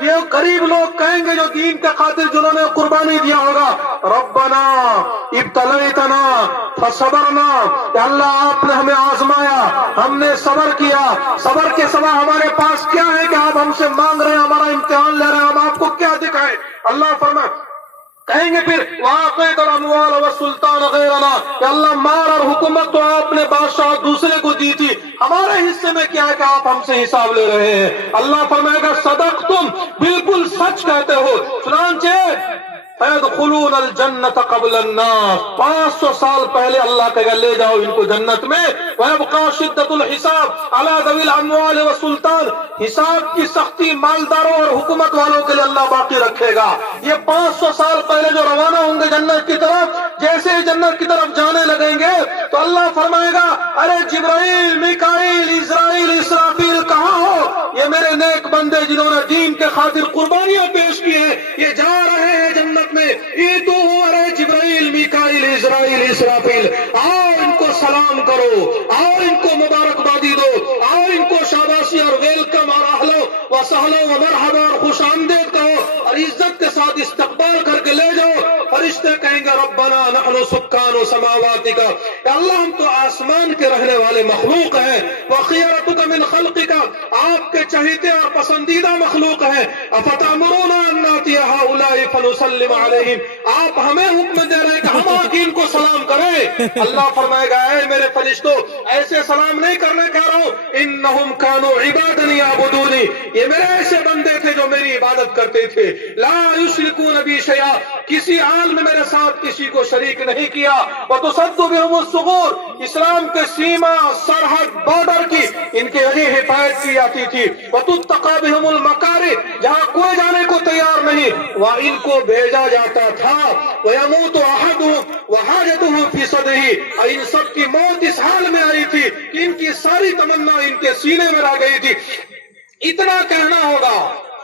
یہ غریب لوگ کہیں گے جو دین کے خاطر جنہوں نے قربانی دیا ہوگا ربنا ابتلیتنا فصبرنا، کہ اللہ آپ نے ہمیں آزمایا، ہم نے صبر کیا، صبر کے سوا ہمارے پاس کیا ہے کہ آپ ہم سے مانگ رہے ہیں، ہمارا امتحان لے رہے ہیں، ہم آپ کو کیا دکھائیں؟ اللہ فرمائے کہیں گے پھر وَأَعْطَيْتَ الْأَمْوَالَ وَالسُّلْطَانَ غَيْرَنَا، کہ اللہ مال اور حکومت تو آپ نے بادشاہ دوسرے کو دی تھی، ہمارے حصے میں کیا ہے کہ آپ ہم سے حساب لے رہے ہیں؟ اللہ فرمائے گا صدقتم، بالکل سچ کہتے ہو، چنانچہ فَيَدْخُلُونَ الْجَنَّةَ قَبْلَ النَّاسِ، 500 سال پہلے اللہ کہے گا لے جاؤ ان کو جنت میں۔ وَيَبْقَى شِدَّةُ الْحِسَابِ عَلَى ذَوِي الْأَمْوَالِ وَالسُّلْطَانِ، حساب کی سختی مالداروں اور حکومت والوں کے لیے اللہ باقی رکھے گا۔ یہ 500 سال پہلے جو روانہ ہوں گے جنت کی طرف، جیسے ہی جنت کی طرف جانے لگیں گے تو اللہ فرمائے گا ارے جبرائیل، میکائیل، اسرائیل، اسرافیل کہاں ہو؟ یہ میرے نیک بندے جنہوں نے دین کے خاطر قربانیاں پیش کی ہیں، یہ جا رہے ہیں جنت میں۔ ایتو ہو، ارے جبرائیل، میکائیل، اسرائیل، اسرافیل، آؤ ان کو سلام کرو، آؤ ان کو مبارکبادی دو، آؤ ان کو شاباشی اور ویلکم اور اہلا و سہلا و مرحبا اور خوش آمدید کہو اور عزت کے ساتھ استقبال کر کے لے جاؤ۔ فرشتے کہیں گے ربنا نحن سکان سماواتک، کہ اللہ ہم تو آسمان کے رہنے والے مخلوق ہیں، وخیرتک من خلقک، آپ کے چہیتے اور پسندیدہ مخلوق ہیں، افتامرون ان ناتی ہؤلاء فنسلم علیہم، آپ ہمیں حکم دے رہے ہیں کہ ہم آ کے ان کو سلام کریں؟ اللہ فرمائے گا اے میرے فرشتوں ایسے سلام نہیں کرنے کہہ رہا ہوں، انہم کانوا عبادا یعبدونی، یہ میرے ایسے بندے تھے جو میری عبادت کرتے تھے، لا یشرکون بی شیئا، کسی حال میں میرے ساتھ کسی کو شریک نہیں کیا، وتصد بہم الثغور، اسلام کے سیما سرحد بارڈر کی ان کے یہی حفاظت کی جاتی تھی، وتتقى بہم المکارہ، جہاں کوئی جانے کو تیار نہیں وہاں ان کو بھیجا جاتا تھا، ویموت احدهم وحاجته فی صدره، اور ان سب کی موت اس حال میں آئی تھی کہ ان کی ساری تمنا ان کے سینے میں رہ گئی تھی۔ اتنا کہنا ہوگا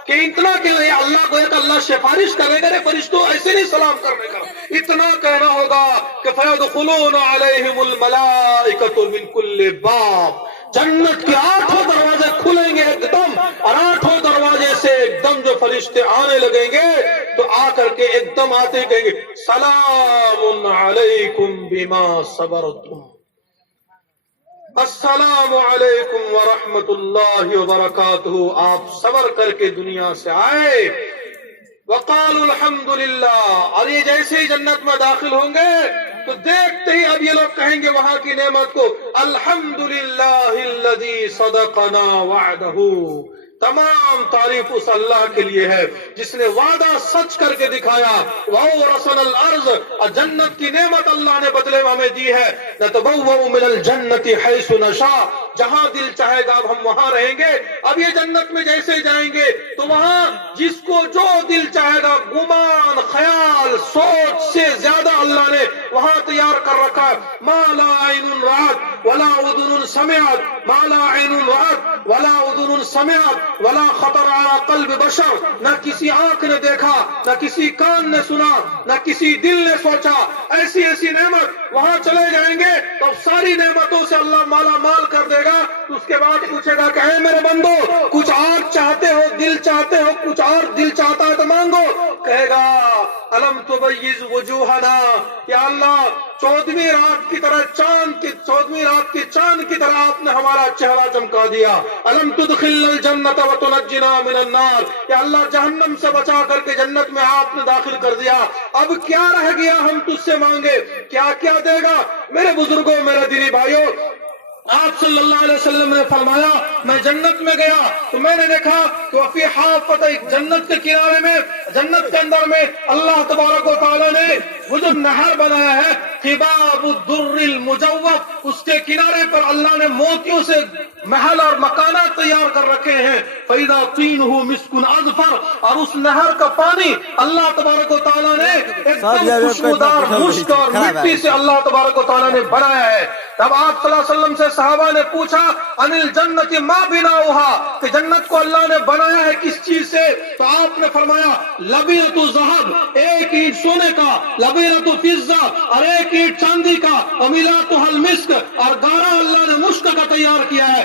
کہ اتنا کہ اللہ کو ایک اللہ سفارش کرے گا، فرشتوں ایسے نہیں سلام کرنے کا، اتنا کہنا ہوگا کہ فَيَدْخُلُونَ عَلَيْهِمُ الْمَلَائِكَةُ مِنْ كُلِّ بَابٍ، جنت کے 8 دروازے کھلیں گے ایک دم، اور 8 دروازے سے ایک دم جو فرشتے آنے لگیں گے تو آ کر کے ایک دم آتے ہی کہیں گے سلام علیکم بما صبرتم، السلام علیکم ورحمت اللہ وبرکاتہ، آپ صبر کر کے دنیا سے آئے۔ وقالوا الحمدللہ، اور یہ جیسے ہی جنت میں داخل ہوں گے تو دیکھتے ہی اب یہ لوگ کہیں گے وہاں کی نعمت کو الحمدللہ الذی صدقنا وعدہ، تمام تعریف اس اللہ کے لیے ہے جس نے وعدہ سچ کر کے دکھایا، وَأَوْرَثَنَا الْأَرْضَ، اور جنت کی نعمت اللہ نے بدلے میں ہمیں دی ہے، نَتَبَوَّأُ مِنَ الْجَنَّةِ حَيْثُ نَشَاءُ، جہاں دل چاہے گا اب ہم وہاں رہیں گے۔ اب یہ جنت میں جیسے جائیں گے تو وہاں جس کو جو دل چاہے گا، گمان، خیال، سوچ سے زیادہ اللہ نے وہاں تیار کر رکھا ہے، مَا لَا عَيْنٌ رَأَتْ وَلَا أُذُنٌ سَمِعَتْ، مَا لَا عَيْنٌ رَأَتْ وَلَا أُذُنٌ سَمِعَتْ ولا خطر علی قلب بشر، نہ کسی آنکھ نے دیکھا، نہ کسی کان نے سنا، نہ کسی دل نے سوچا، ایسی ایسی نعمت وہاں چلے جائیں گے تو ساری نعمتوں سے اللہ مالا مال کر دے گا۔ تو اس کے بعد پوچھے گا کہ اے میرے بندو کچھ اور چاہتے ہو، دل چاہتے ہو، کچھ اور دل چاہتا ہے تو مانگو، کہے گا الم تبیض وجوہنا، یا اللہ 14ویں رات کی طرح چودہویں رات کی چاند کی طرح آپ نے ہمارا چہرہ چمکا دیا، الم تدخلنا الجنت وتنجنا من النار، یا اللہ جہنم سے بچا کر کے جنت میں آپ نے داخل کر دیا، اب کیا رہ گیا ہم تجھ سے مانگے، کیا کیا دے گا؟ میرے بزرگوں، میرے دینی بھائیوں، آپ صلی اللہ علیہ وسلم نے فرمایا میں جنت میں گیا تو میں نے دیکھا کہ وفی حافت، جنت کے کنارے میں، جنت کے اندر میں اللہ تبارک و تعالیٰ نے وہ جو نہر بنایا ہے خباب الدر المجوف، اس کے کنارے پر اللہ نے موتیوں سے محل اور مکانات تیار کر رکھے ہیں، فَإِذَا طِينُهُ مِسْكٌ أَظْفَرٌ، اور اس نہر کا پانی اللہ تبارک و تعالیٰ نے ایک دم خوشبودار مشک اور مٹی سے اللہ تبارک و تعالیٰ نے بنایا ہے۔ تب آپ صلی اللہ علیہ وسلم سے صحابہ نے پوچھا ان الجنت ما بناؤها، کہ جنت کو اللہ نے بنایا ہے کس چیز سے؟ تو آپ نے فرمایا لبیرۃ الذھب، ایک اینٹ سونے کا، لبیرۃ الفضہ، اور ایک اینٹ چاندی کا، ومیلاتها المسک، اور گارا اللہ نے مشک کا تیار کیا ہے،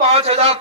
5,000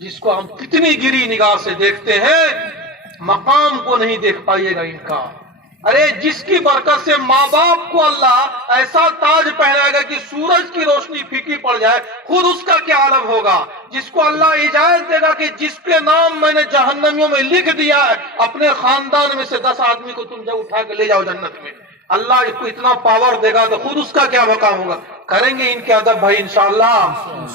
جس کو ہم کتنی گری نگاہ سے دیکھتے ہیں، مقام کو نہیں دیکھ پائیے گا ان کا۔ ارے جس کی برکت سے ماں باپ کو اللہ ایسا تاج پہنائے گا کہ سورج کی روشنی پھیکی پڑ جائے، خود اس کا کیا عالم ہوگا۔ جس کو اللہ اجازت دے گا کہ جس کے نام میں نے جہنمیوں میں لکھ دیا ہے، اپنے خاندان میں سے 10 آدمی کو تم جب اٹھا کے لے جاؤ جنت میں، اللہ کو اتنا پاور دے گا تو خود اس کا کیا مقام ہوگا۔ کریں گے ان کے ادب بھائی انشاءاللہ،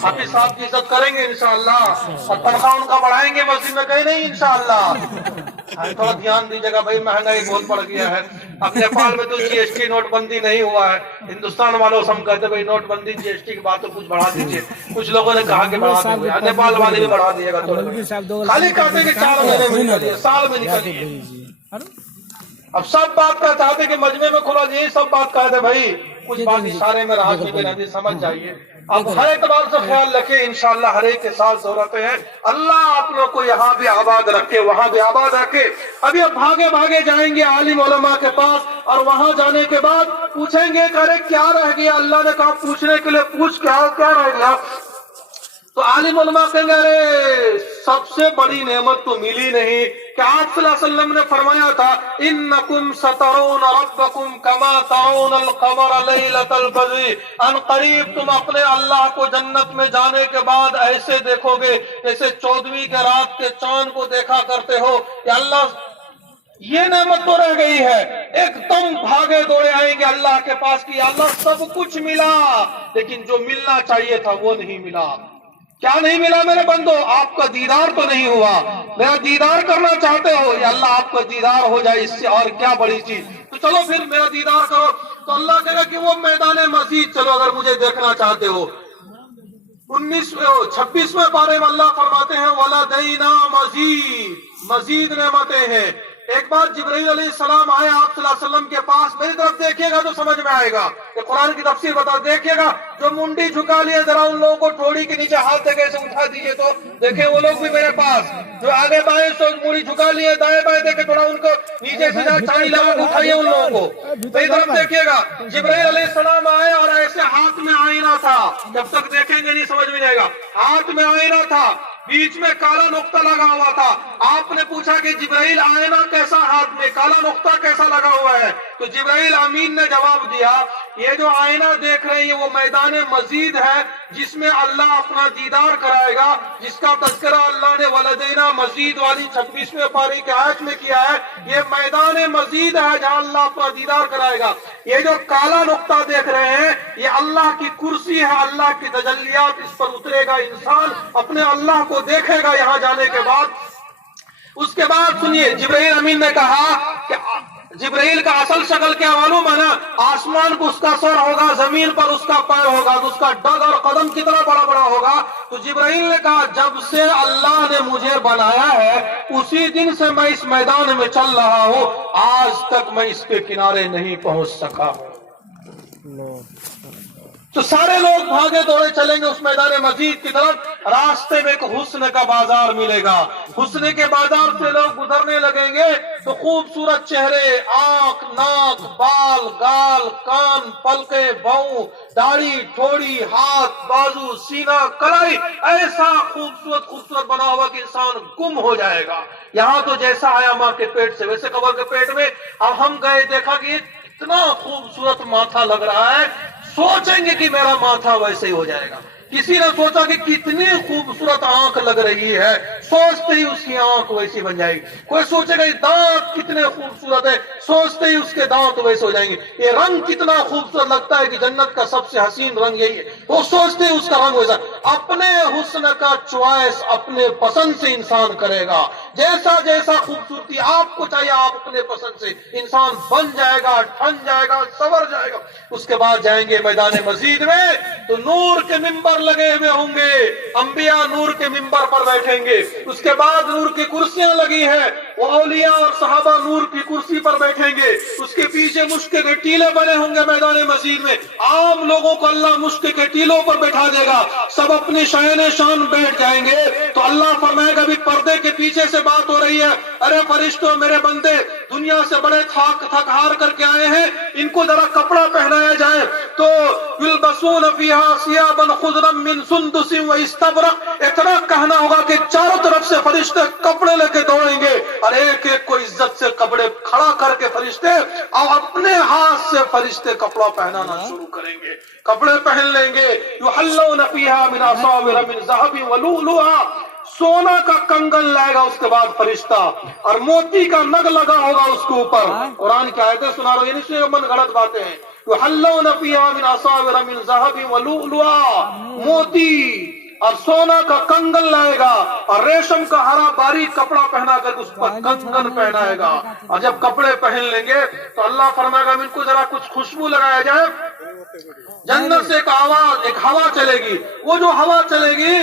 حافظ صاحب کی عزت کریں گے انشاءاللہ، اور تنخواہ ان کا بڑھائیں گے مسجد میں، کہیں نہیں انشاءاللہ۔ تھوڑا دھیان دیجیے گا بھائی، مہنگائی بہت بڑھ گیا ہے۔ اب نیپال میں تو جی ایس ٹی نوٹ بندی نہیں ہوا ہے، ہندوستان والوں سے ہم کہتے ہیں بھائی نوٹ بندی جی ایس ٹی کی بات تو کچھ بڑھا دیجیے، کچھ لوگوں نے کہا کہ بڑھا دیجیے، نیپال والے بھی بڑھا دیے گا تھوڑا، خالی کہتے ہیں کہ 4 مہینے میں نکلیے، سال میں نکلیے۔ اب سب بات کا چاہتے کہ مجمع میں کھلا جی، سب بات کہتے بھائی کچھ بات اشارے میں راز بھی رہتی، سمجھ جائیے۔ اب ہر اعتبار سے خیال رکھے انشاءاللہ، ہر ایک کے ساتھ ضرورتیں ہیں، اللہ آپ لوگ کو یہاں بھی آباد رکھے، وہاں بھی آباد رکھے۔ ابھی اب بھاگے بھاگے جائیں گے عالم علماء کے پاس، اور وہاں جانے کے بعد پوچھیں گے کہ ارے کیا رہ گیا، اللہ نے کہا پوچھنے کے لیے پوچھ، کیا رہ گیا؟ تو عالم علماء کہیں گے ارے سب سے بڑی نعمت تو ملی نہیں کہ آپ صلی اللہ علیہ وسلم نے فرمایا تھا انکم سترون ربکم کما ترون القمر لیلۃ البدر، ان قریب تم اپنے اللہ کو جنت میں جانے کے بعد ایسے دیکھو گے جیسے 14ویں کے رات کے چاند کو دیکھا کرتے ہو۔ کہ اللہ یہ نعمت تو رہ گئی ہے، ایک دم بھاگے دوڑے آئیں گے اللہ کے پاس کہ اللہ سب کچھ ملا، لیکن جو ملنا چاہیے تھا وہ نہیں ملا۔ کیا نہیں ملا میرے بندو؟ آپ کا دیدار تو نہیں ہوا، میرا دیدار کرنا چاہتے ہو، یا اللہ آپ کا دیدار ہو جائے، اس سے اور کیا بڑی چیز، تو چلو پھر میرا دیدار کرو۔ تو اللہ کہے گا کہ وہ میدان مزید چلو اگر مجھے دیکھنا چاہتے ہو۔ 26ویں پارے میں اللہ فرماتے ہیں وَلَدَيْنَا مَزِيد، مزید نعمتیں ہیں۔ ایک بار جبرائیل علیہ السلام آئے آپ صلی اللہ علیہ وسلم کے پاس، میری طرف دیکھیے گا تو سمجھ میں آئے گا کہ قرآن کی تفسیر بتا، دیکھیے گا جو منڈی جھکا لیے ذرا ان لوگوں کو ٹھوڑی کے نیچے ہاتھ دے کے ایسے اٹھا دیجیے تو دیکھیں وہ لوگ بھی میرے پاس، جو آگے بائیں سو منڈی جھکا لیے دائیں بائیں دیکھے تھوڑا ان کو نیچے سے چاڑی لگا کے اٹھائیے ان لوگوں کو۔ میری طرف دیکھیے گا جبرائیل علیہ السلام آئے اور ایسے ہاتھ میں آئینہ تھا، جب تک دیکھیں گے نہیں سمجھ میں نہیں آئے گا، ہاتھ میں آئینہ تھا، بیچ میں کالا نقطہ لگا ہوا تھا۔ آپ نے پوچھا کہ جبرائیل آئینہ کیسا ہاتھ میں، کالا نقطہ کیسا لگا ہوا ہے؟ تو جبرائیل امین نے جواب دیا یہ جو آئینہ دیکھ رہے ہیں یہ وہ میدان مزید ہے جس میں اللہ اپنا دیدار کرائے گا، جس کا تذکرہ اللہ نے ولدینا مزید والی 26ویں پارے کی آیت میں کیا ہے۔ یہ میدان مزید ہے جہاں اللہ اپنا دیدار کرائے گا۔ یہ جو کالا نقطہ دیکھ رہے ہیں یہ اللہ کی کرسی ہے، اللہ کی تجلیات اس پر اترے گا، انسان اپنے اللہ کو دیکھے گا یہاں جانے کے بعد۔ اس کے بعد سنیے جبرائیل امین نے کہا کہ جبرائیل کا اصل شکل کیا معلوم ہے نا؟ آسمان کو اس کا سر ہوگا، زمین پر اس کا پیر ہوگا، تو اس کا ڈگ اور قدم کتنا بڑا بڑا ہوگا۔ تو جبرائیل نے کہا جب سے اللہ نے مجھے بنایا ہے اسی دن سے میں اس میدان میں چل رہا ہوں، آج تک میں اس کے کنارے نہیں پہنچ سکا ہوں۔ تو سارے لوگ بھاگے دوڑے چلیں گے اس میدان مزید کی طرف، راستے میں ایک حسن کا بازار ملے گا، حسن کے بازار سے لوگ گزرنے لگیں گے تو خوبصورت چہرے، آنکھ، ناک، بال، گال، کان، پلکے، بہو، داڑھی، ٹھوڑی، ہاتھ، بازو، سینہ، کلائی، ایسا خوبصورت خوبصورت بنا ہوا کہ انسان گم ہو جائے گا۔ یہاں تو جیسا آیا ماں کے پیٹ سے ویسے قبر کے پیٹ میں، اب ہم گئے دیکھا کہ اتنا خوبصورت ماتھا لگ رہا ہے، سوچیں گے کہ میرا ماتھا ویسے ہی ہو جائے گا۔ کسی نے سوچا کہ کتنی خوبصورت آنکھ لگ رہی ہے، سوچتے ہی اس کی آنکھ ویسی بن جائے گی۔ کوئی سوچے گا دانت کتنے خوبصورت ہے، سوچتے ہی اس کے دانت ویسے ہو جائیں گے۔ یہ رنگ کتنا خوبصورت لگتا ہے کہ جنت کا سب سے حسین رنگ یہی ہے، وہ سوچتے ہی اس کا رنگ ویسا۔ اپنے حسن کا چوائس اپنے پسند سے انسان کرے گا، جیسا جیسا خوبصورتی آپ کو چاہیے آپ اپنے پسند سے انسان بن جائے گا، ٹھن جائے گا، سنور جائے گا۔ اس کے بعد جائیں گے میدان مزید میں تو نور کے ممبر لگے ہوئے ہوں گے، انبیاء نور کے ممبر پر بیٹھیں گے۔ اس کے بعد نور کی کرسیاں لگی ہیں، وہ اولیاء اور صحابہ نور کی کرسی پر بیٹھیں گے۔ اس کے پیچھے مشک کے ٹیلے بنے ہوں گے میدان مزید میں، عام لوگوں کو اللہ مشک کے ٹیلوں پر بیٹھا دے گا، سب اپنی شان شان بیٹھ جائیں گے۔ تو اللہ فرمائے گا بھی پردے کے پیچھے سے بات ہو رہی ہے، ارے فرشتوں میرے بندے دنیا سے بڑے تھک ہار کر کے آئے ہیں، ان کو ذرا کپڑا پہنایا جائے تو یلبسون فیہا ثیابا خضرا من سندس و استبرق، اتنا کہنا ہوگا کہ چاروں طرف سے فرشتے کپڑے لے کے دوڑیں گے اور ایک ایک کو عزت سے کپڑے کھڑا کر کے فرشتے اور اپنے ہاتھ سے فرشتے کپڑا پہنانا شروع کریں گے، کپڑے پہن لیں گے۔ یحلون فیہا من اساور من ذہب ولؤلؤا، سونا کا کنگن لائے گا اس کے بعد فرشتہ، اور موتی کا نگ لگا ہوگا اس کے اوپر۔ قرآن کی آیتیں سنا رہا ہوں، یہ نہیں من گھڑت باتیں ہیں۔ یحلون فیہا من اساور من ذہب ولؤلؤا، موتی اور سونا کا کنگن لائے گا اور ریشم کا ہرا باریک کپڑا پہنا کر اس پر کنگن پہنائے گا، اور جب کپڑے پہن لیں گے تو اللہ فرمائے گا ان کو ذرا کچھ خوشبو لگایا جائے۔ جنت سے ایک آواز، ایک ہوا چلے گی، وہ جو ہوا چلے گی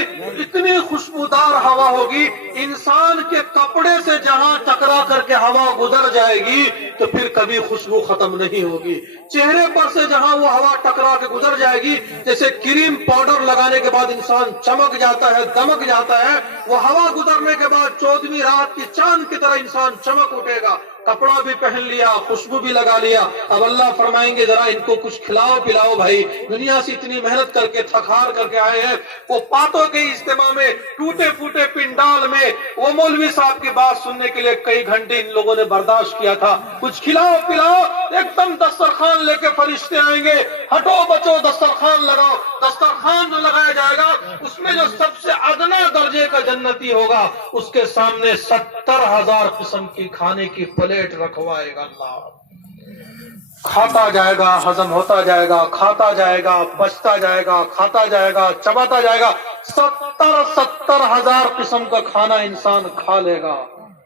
اتنی خوشبودار ہوا ہوگی، انسان کے کپڑے سے جہاں ٹکرا کر کے ہوا گزر جائے گی تو پھر کبھی خوشبو ختم نہیں ہوگی۔ چہرے پر سے جہاں وہ ہوا ٹکرا کے گزر جائے گی، جیسے کریم پاؤڈر لگانے کے بعد انسان چمک جاتا ہے، دمک جاتا ہے، وہ ہوا گزرنے کے بعد 14ویں رات کی چاند کی طرح انسان چمک اٹھے گا۔ کپڑا بھی پہن لیا، خوشبو بھی لگا لیا، اب اللہ فرمائیں گے ذرا ان کو کچھ کھلاؤ پلاؤ بھائی، دنیا سے اتنی محنت کر کے تھکار کر کے آئے ہیں، وہ پاتوں کے اجتماع میں ٹوٹے پھوٹے پنڈال میں وہ مولوی صاحب کی بات سننے کے لیے کئی گھنٹے ان لوگوں نے برداشت کیا تھا، کچھ کھلاؤ پلاؤ، ایک دم دسترخوان لے کے فرشتے آئیں گے، ہٹو بچو دسترخوان لگاؤ، دسترخوان جو لگایا جائے گا اس میں جو سب سے ادنا درجے کا جنتی ہوگا اس کے سامنے 70,000 قسم کی کھانے کی پلیٹ رکھوائے گا اللہ، کھاتا جائے گا، ہضم ہوتا جائے گا، کھاتا جائے گا، بچتا جائے گا، کھاتا جائے گا، چباتا جائے گا، 70,000 قسم کا کھانا انسان کھا لے گا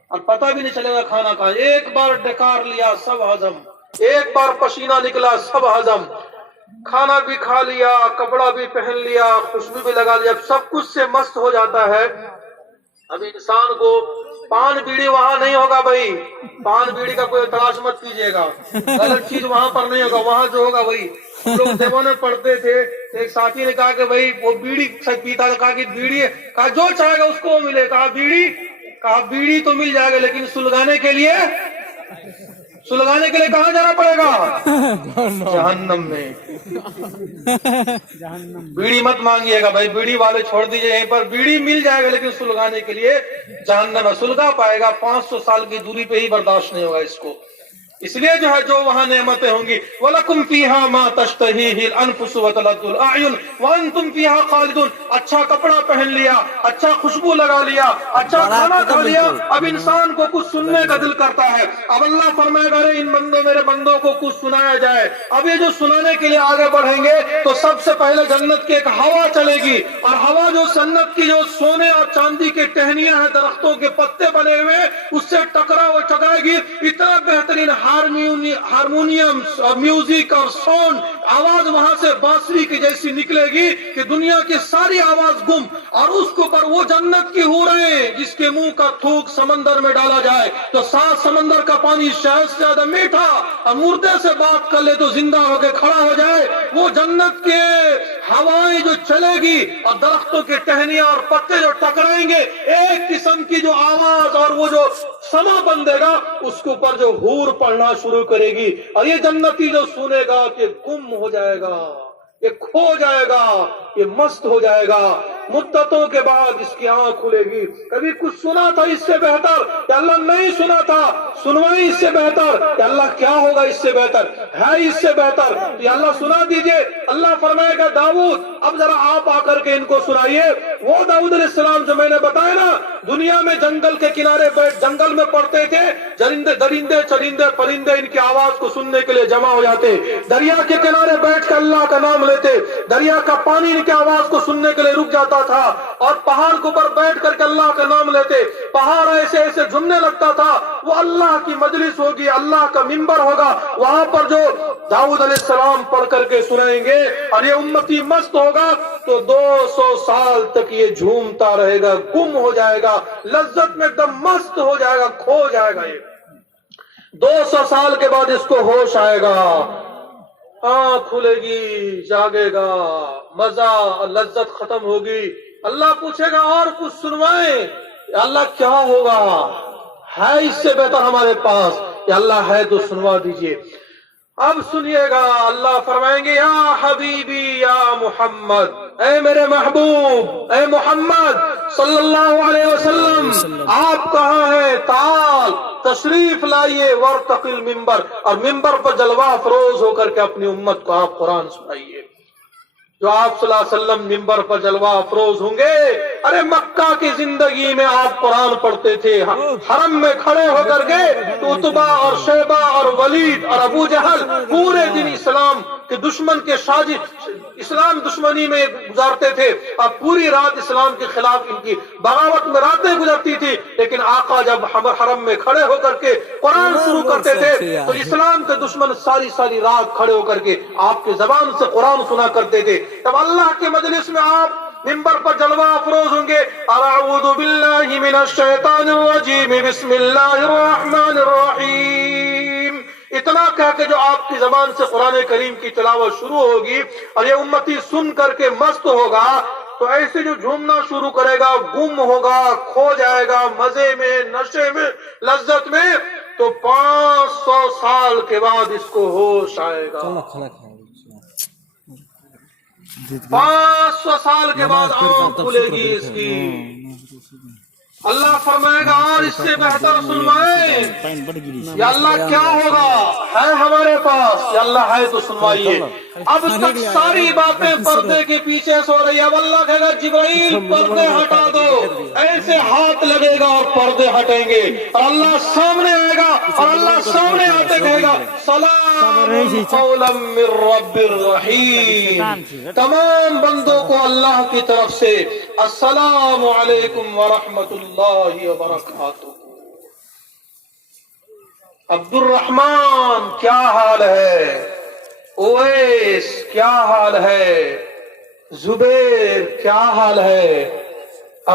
اور پتہ بھی نہیں چلے گا کھانا کھا، ایک بار ڈکار لیا سب ہضم، ایک بار پسینہ نکلا سب ہضم، کھانا بھی کھا لیا، کپڑا بھی پہن لیا، خوشبو بھی لگا لیا، سب کچھ سے مست ہو جاتا ہے۔ اب انسان کو پان بیڑی وہاں نہیں ہوگا بھائی، پان بیڑی کا کوئی تلاش مت کیجیے گا، غلط چیز وہاں پر نہیں ہوگا، وہاں جو ہوگا وہی لوگ دیوانے پڑھتے تھے، ایک ساتھی نے کہا کہ بھائی وہ بیڑی پیتا، کہا کہ بیڑی ہے، کہا جو چاہے گا اس کو ملے، کہا بیڑی تو مل جائے گا لیکن سلگانے کے لیے کہاں جانا پڑے گا؟ جہنم میں۔ بیڑی مت مانگیے گا بھائی، بیڑی والے چھوڑ دیجئے، یہیں پر بیڑی مل جائے گا لیکن سلگانے کے لیے جہنم ہے، سلگا پائے گا 500 سال کی دوری پہ ہی برداشت نہیں ہوگا اس کو، اس لیے جو ہے جو وہاں نعمتیں ہوں گی وَلَكُمْ فِيهَا مَا تَشْتَهِيهِ الْأَنفُسُ وَتَلَذُّ الْأَعْيُنُ وَأَنْتُمْ فِيهَا خَالِدُونَ، اچھا کپڑا پہن لیا، اچھا خوشبو لگا لیا، اچھا کھانا کھا لیا، اب انسان کو کچھ سننے کا دل کرتا ہے، اب اللہ فرمائے گا ان بندوں میرے بندوں کو کچھ سنایا جائے، اب یہ جو سنانے کے لیے آگے بڑھیں گے تو سب سے پہلے جنت کی ایک ہوا چلے گی، اور ہوا جو جنت کی جو سونے اور چاندی کے ٹہنیاں ہیں، درختوں کے پتے بنے ہوئے، اس سے ٹکرائے گی، اتنا بہترین ہارمونیم میوزک اور ساؤنڈ آواز وہاں سے بانسری کی جیسی نکلے گی کہ دنیا کی ساری آواز گم، اور اس کے اوپر وہ جنت کی حوریں جس کے منہ کا تھوک سمندر میں ڈالا جائے تو 7 سمندر کا پانی شہد سے زیادہ میٹھا، اور مردے سے بات کر لے تو زندہ ہو کے کھڑا ہو جائے، وہ جنت کے ہوائیں جو چلے گی اور درختوں کے ٹہنیاں اور پتے جو ٹکرائیں گے، ایک قسم کی جو آواز اور وہ جو سما بندے گا اس کے اوپر جو حور پڑھنا شروع کرے گی، اور یہ جنتی جو سنے گا کہ گم ہو جائے گا، یہ کھو جائے گا، یہ مست ہو جائے گا، مدتوں کے بعد اس کی آنکھ کھلے گی، کبھی کچھ سنا تھا اس سے بہتر کہ اللہ نہیں سنا تھا، سنوائی اس سے بہتر کہ اللہ کیا ہوگا اس سے بہتر ہے، اس سے بہتر کہ اللہ سنا دیجئے۔ اللہ فرمائے گا داؤد اب ذرا آپ آ کر کے ان کو سنائیے، وہ داؤد علیہ السلام جو میں نے بتایا نا، دنیا میں جنگل کے کنارے بیٹھ جنگل میں پڑھتے تھے، درندے چرندے پرندے ان کی آواز کو سننے کے لیے جمع ہو جاتے، دریا کے کنارے بیٹھ کے اللہ کا نام لیتے، دریا کا پانی ان کی آواز کو سننے کے لیے رک جاتا تھا، اور پہاڑ کے اوپر بیٹھ کر کے اللہ کا نام لیتے، پہاڑ ایسے ایسے جھومنے لگتا تھا، وہ اللہ کی مجلس ہوگی، اللہ کا منبر ہوگا، وہاں پر جو داؤد علیہ السلام پڑھ کر کے سنائیں گے، اور یہ امتی مست ہوگا تو 200 سال تک یہ جھومتا رہے گا، گم ہو جائے گا، لذت میں ایک دم مست ہو جائے گا، کھو جائے گا، یہ 200 سال کے بعد اس کو ہوش آئے گا، آنکھ کھلے گی، جاگے گا، مزہ لذت ختم ہوگی، اللہ پوچھے گا اور کچھ سنوائیں، اللہ کیا ہوگا، ہے اس سے بہتر ہمارے پاس، یا اللہ ہے تو سنوا دیجئے۔ اب سنیے گا، اللہ فرمائیں گے یا حبیبی یا محمد، اے میرے محبوب، اے محمد صلی اللہ علیہ وسلم، آپ کہاں ہیں؟ تعال، تشریف لائیے، وارتقی المنبر، اور ممبر پر جلوہ افروز ہو کر کے اپنی امت کو آپ قرآن سنائیے۔ جو آپ صلی اللہ علیہ وسلم ممبر پر جلوہ افروز ہوں گے، ارے مکہ کی زندگی میں آپ قرآن پڑھتے تھے، حرم میں کھڑے ہو کر کے تو عتبہ اور شیبہ اور ولید اور ابو جہل پورے دن اسلام کے دشمن کے سازش، اسلام دشمنی میں گزارتے تھے، اور پوری رات اسلام کے خلاف ان کی بغاوت میں راتیں گزرتی تھی، لیکن آقا جب حرم میں کھڑے ہو کر کے قرآن شروع کرتے تھے تو اسلام کے دشمن ساری ساری رات کھڑے ہو کر کے آپ کے زبان سے قرآن سنا کرتے تھے۔ جب اللہ کے مجلس میں آپ ممبر پر جلوہ افروز ہوں گے، اعوذ باللہ من الشیطان الرجیم بسم اللہ الرحمن الرحیم، اتنا کہہ کے جو آپ کی زبان سے قرآن کریم کی تلاوت شروع ہوگی اور یہ امتی سن کر کے مست ہوگا، تو ایسے جو جھومنا شروع کرے گا، گم ہوگا، کھو جائے گا مزے میں، نشے میں، لذت میں، تو 500 سال کے بعد اس کو ہوش آئے گا۔ 500 سال کے بعد آنکھ کھلے گی اس کی۔ اللہ فرمائے گا اور اس سے بہتر سنوائیں، یا اللہ کیا ہوگا، ہے ہمارے پاس، یا اللہ ہے تو سنوائیے۔ اب تک ساری باتیں پردے کے پیچھے سو رہی ہے، اب اللہ کہے گا جبرائیل پردے ہٹا دو، ایسے ہاتھ لگے گا اور پردے ہٹیں گے، اور اللہ سامنے آئے گا، اور اللہ سامنے آتے کہے گا سلام قولا من رب الرحیم۔ تمام بندوں کو اللہ کی طرف سے السلام علیکم ورحمۃ اللہ وبرکاتہ۔ عبد الرحمن کیا حال ہے، اویس کیا حال ہے، زبیر کیا حال ہے،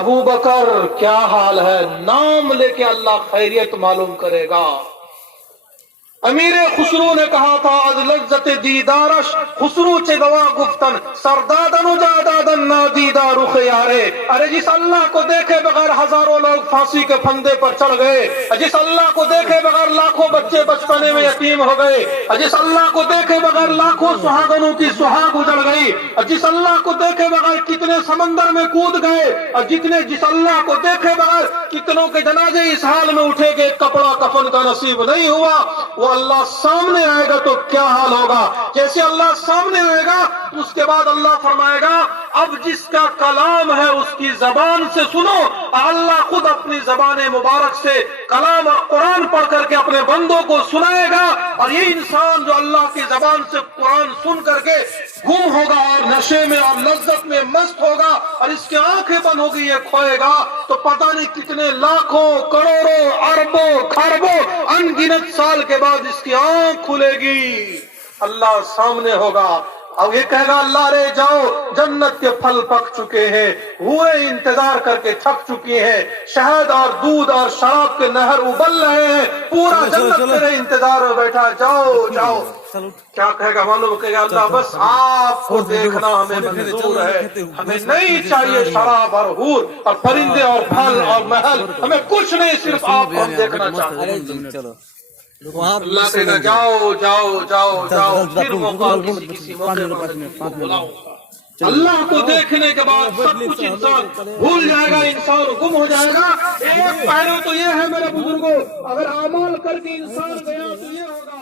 ابو بکر کیا حال ہے، نام لے کے اللہ خیریت معلوم کرے گا۔ امیر خسرو نے کہا تھا از لذت دیدارش خسرو چه دوا گفتن سردادن و جادادن نادیدہ رخ یارے۔ ارے جس اللہ کو دیکھے بغیر ہزاروں لوگ پھانسی کے پھندے پر چڑھ گئے، جس اللہ کو دیکھے بغیر لاکھوں بچے بچپنے میں یتیم ہو گئے، جس اللہ کو دیکھے بغیر لاکھوں سہاگنوں کی سہاگ اجڑ گئی، جس اللہ کو دیکھے بغیر کتنے سمندر میں کود گئے، اور جس اللہ کو دیکھے بغیر کتنوں کے جنازے اس حال میں اٹھے کہ کپڑا کفن کا نصیب نہیں ہوا، وہ اللہ سامنے آئے گا تو کیا حال ہوگا۔ جیسے اللہ سامنے آئے گا اس کے بعد اللہ فرمائے گا اب جس کا کلام ہے اس کی زبان سے سنو۔ اللہ خود اپنی زبان مبارک سے کلام اور قرآن پڑھ کر کے اپنے بندوں کو سنائے گا، اور یہ انسان جو اللہ کی زبان سے قرآن سن کر کے گم ہوگا اور نشے میں اور لذت میں مست ہوگا اور اس کی آنکھیں بند ہوگی، یہ کھوئے گا تو پتہ نہیں کتنے لاکھوں کروڑوں اربوں کھربوں ان گنت سال کے بعد اس کی آنکھ کھلے گی، اللہ سامنے ہوگا۔ اب یہ کہے گا اللہ رے جاؤ، جنت کے پھل پک چکے ہیں، ہوئے انتظار کر کے تھک چکی ہیں، شہد اور دودھ اور شراب کے نہر ابل رہے ہیں، پورا جنت تیرے انتظار میں بیٹھا، جاؤ جاؤ۔ کیا کہے گا معلوم؟ کہے گا اللہ بس آپ کو دیکھنا ہمیں منظور ہے، ہمیں نہیں چاہیے شراب اور حور اور پرندے اور پھل اور محل، ہمیں کچھ نہیں، صرف آپ کو ہم دیکھنا چاہتے ہیں۔ اللہ کہے گا جاؤ جاؤ جاؤ جاؤ، پھر موقع کسی موقع پر کو بلاؤں گا۔ اللہ کو دیکھنے کے بعد سب کچھ انسان بھول جائے گا، انسان گم ہو جائے گا۔ ایک پہلو تو یہ ہے میرے بزرگوں، اگر اعمال کر کے انسان گیا تو یہ ہوگا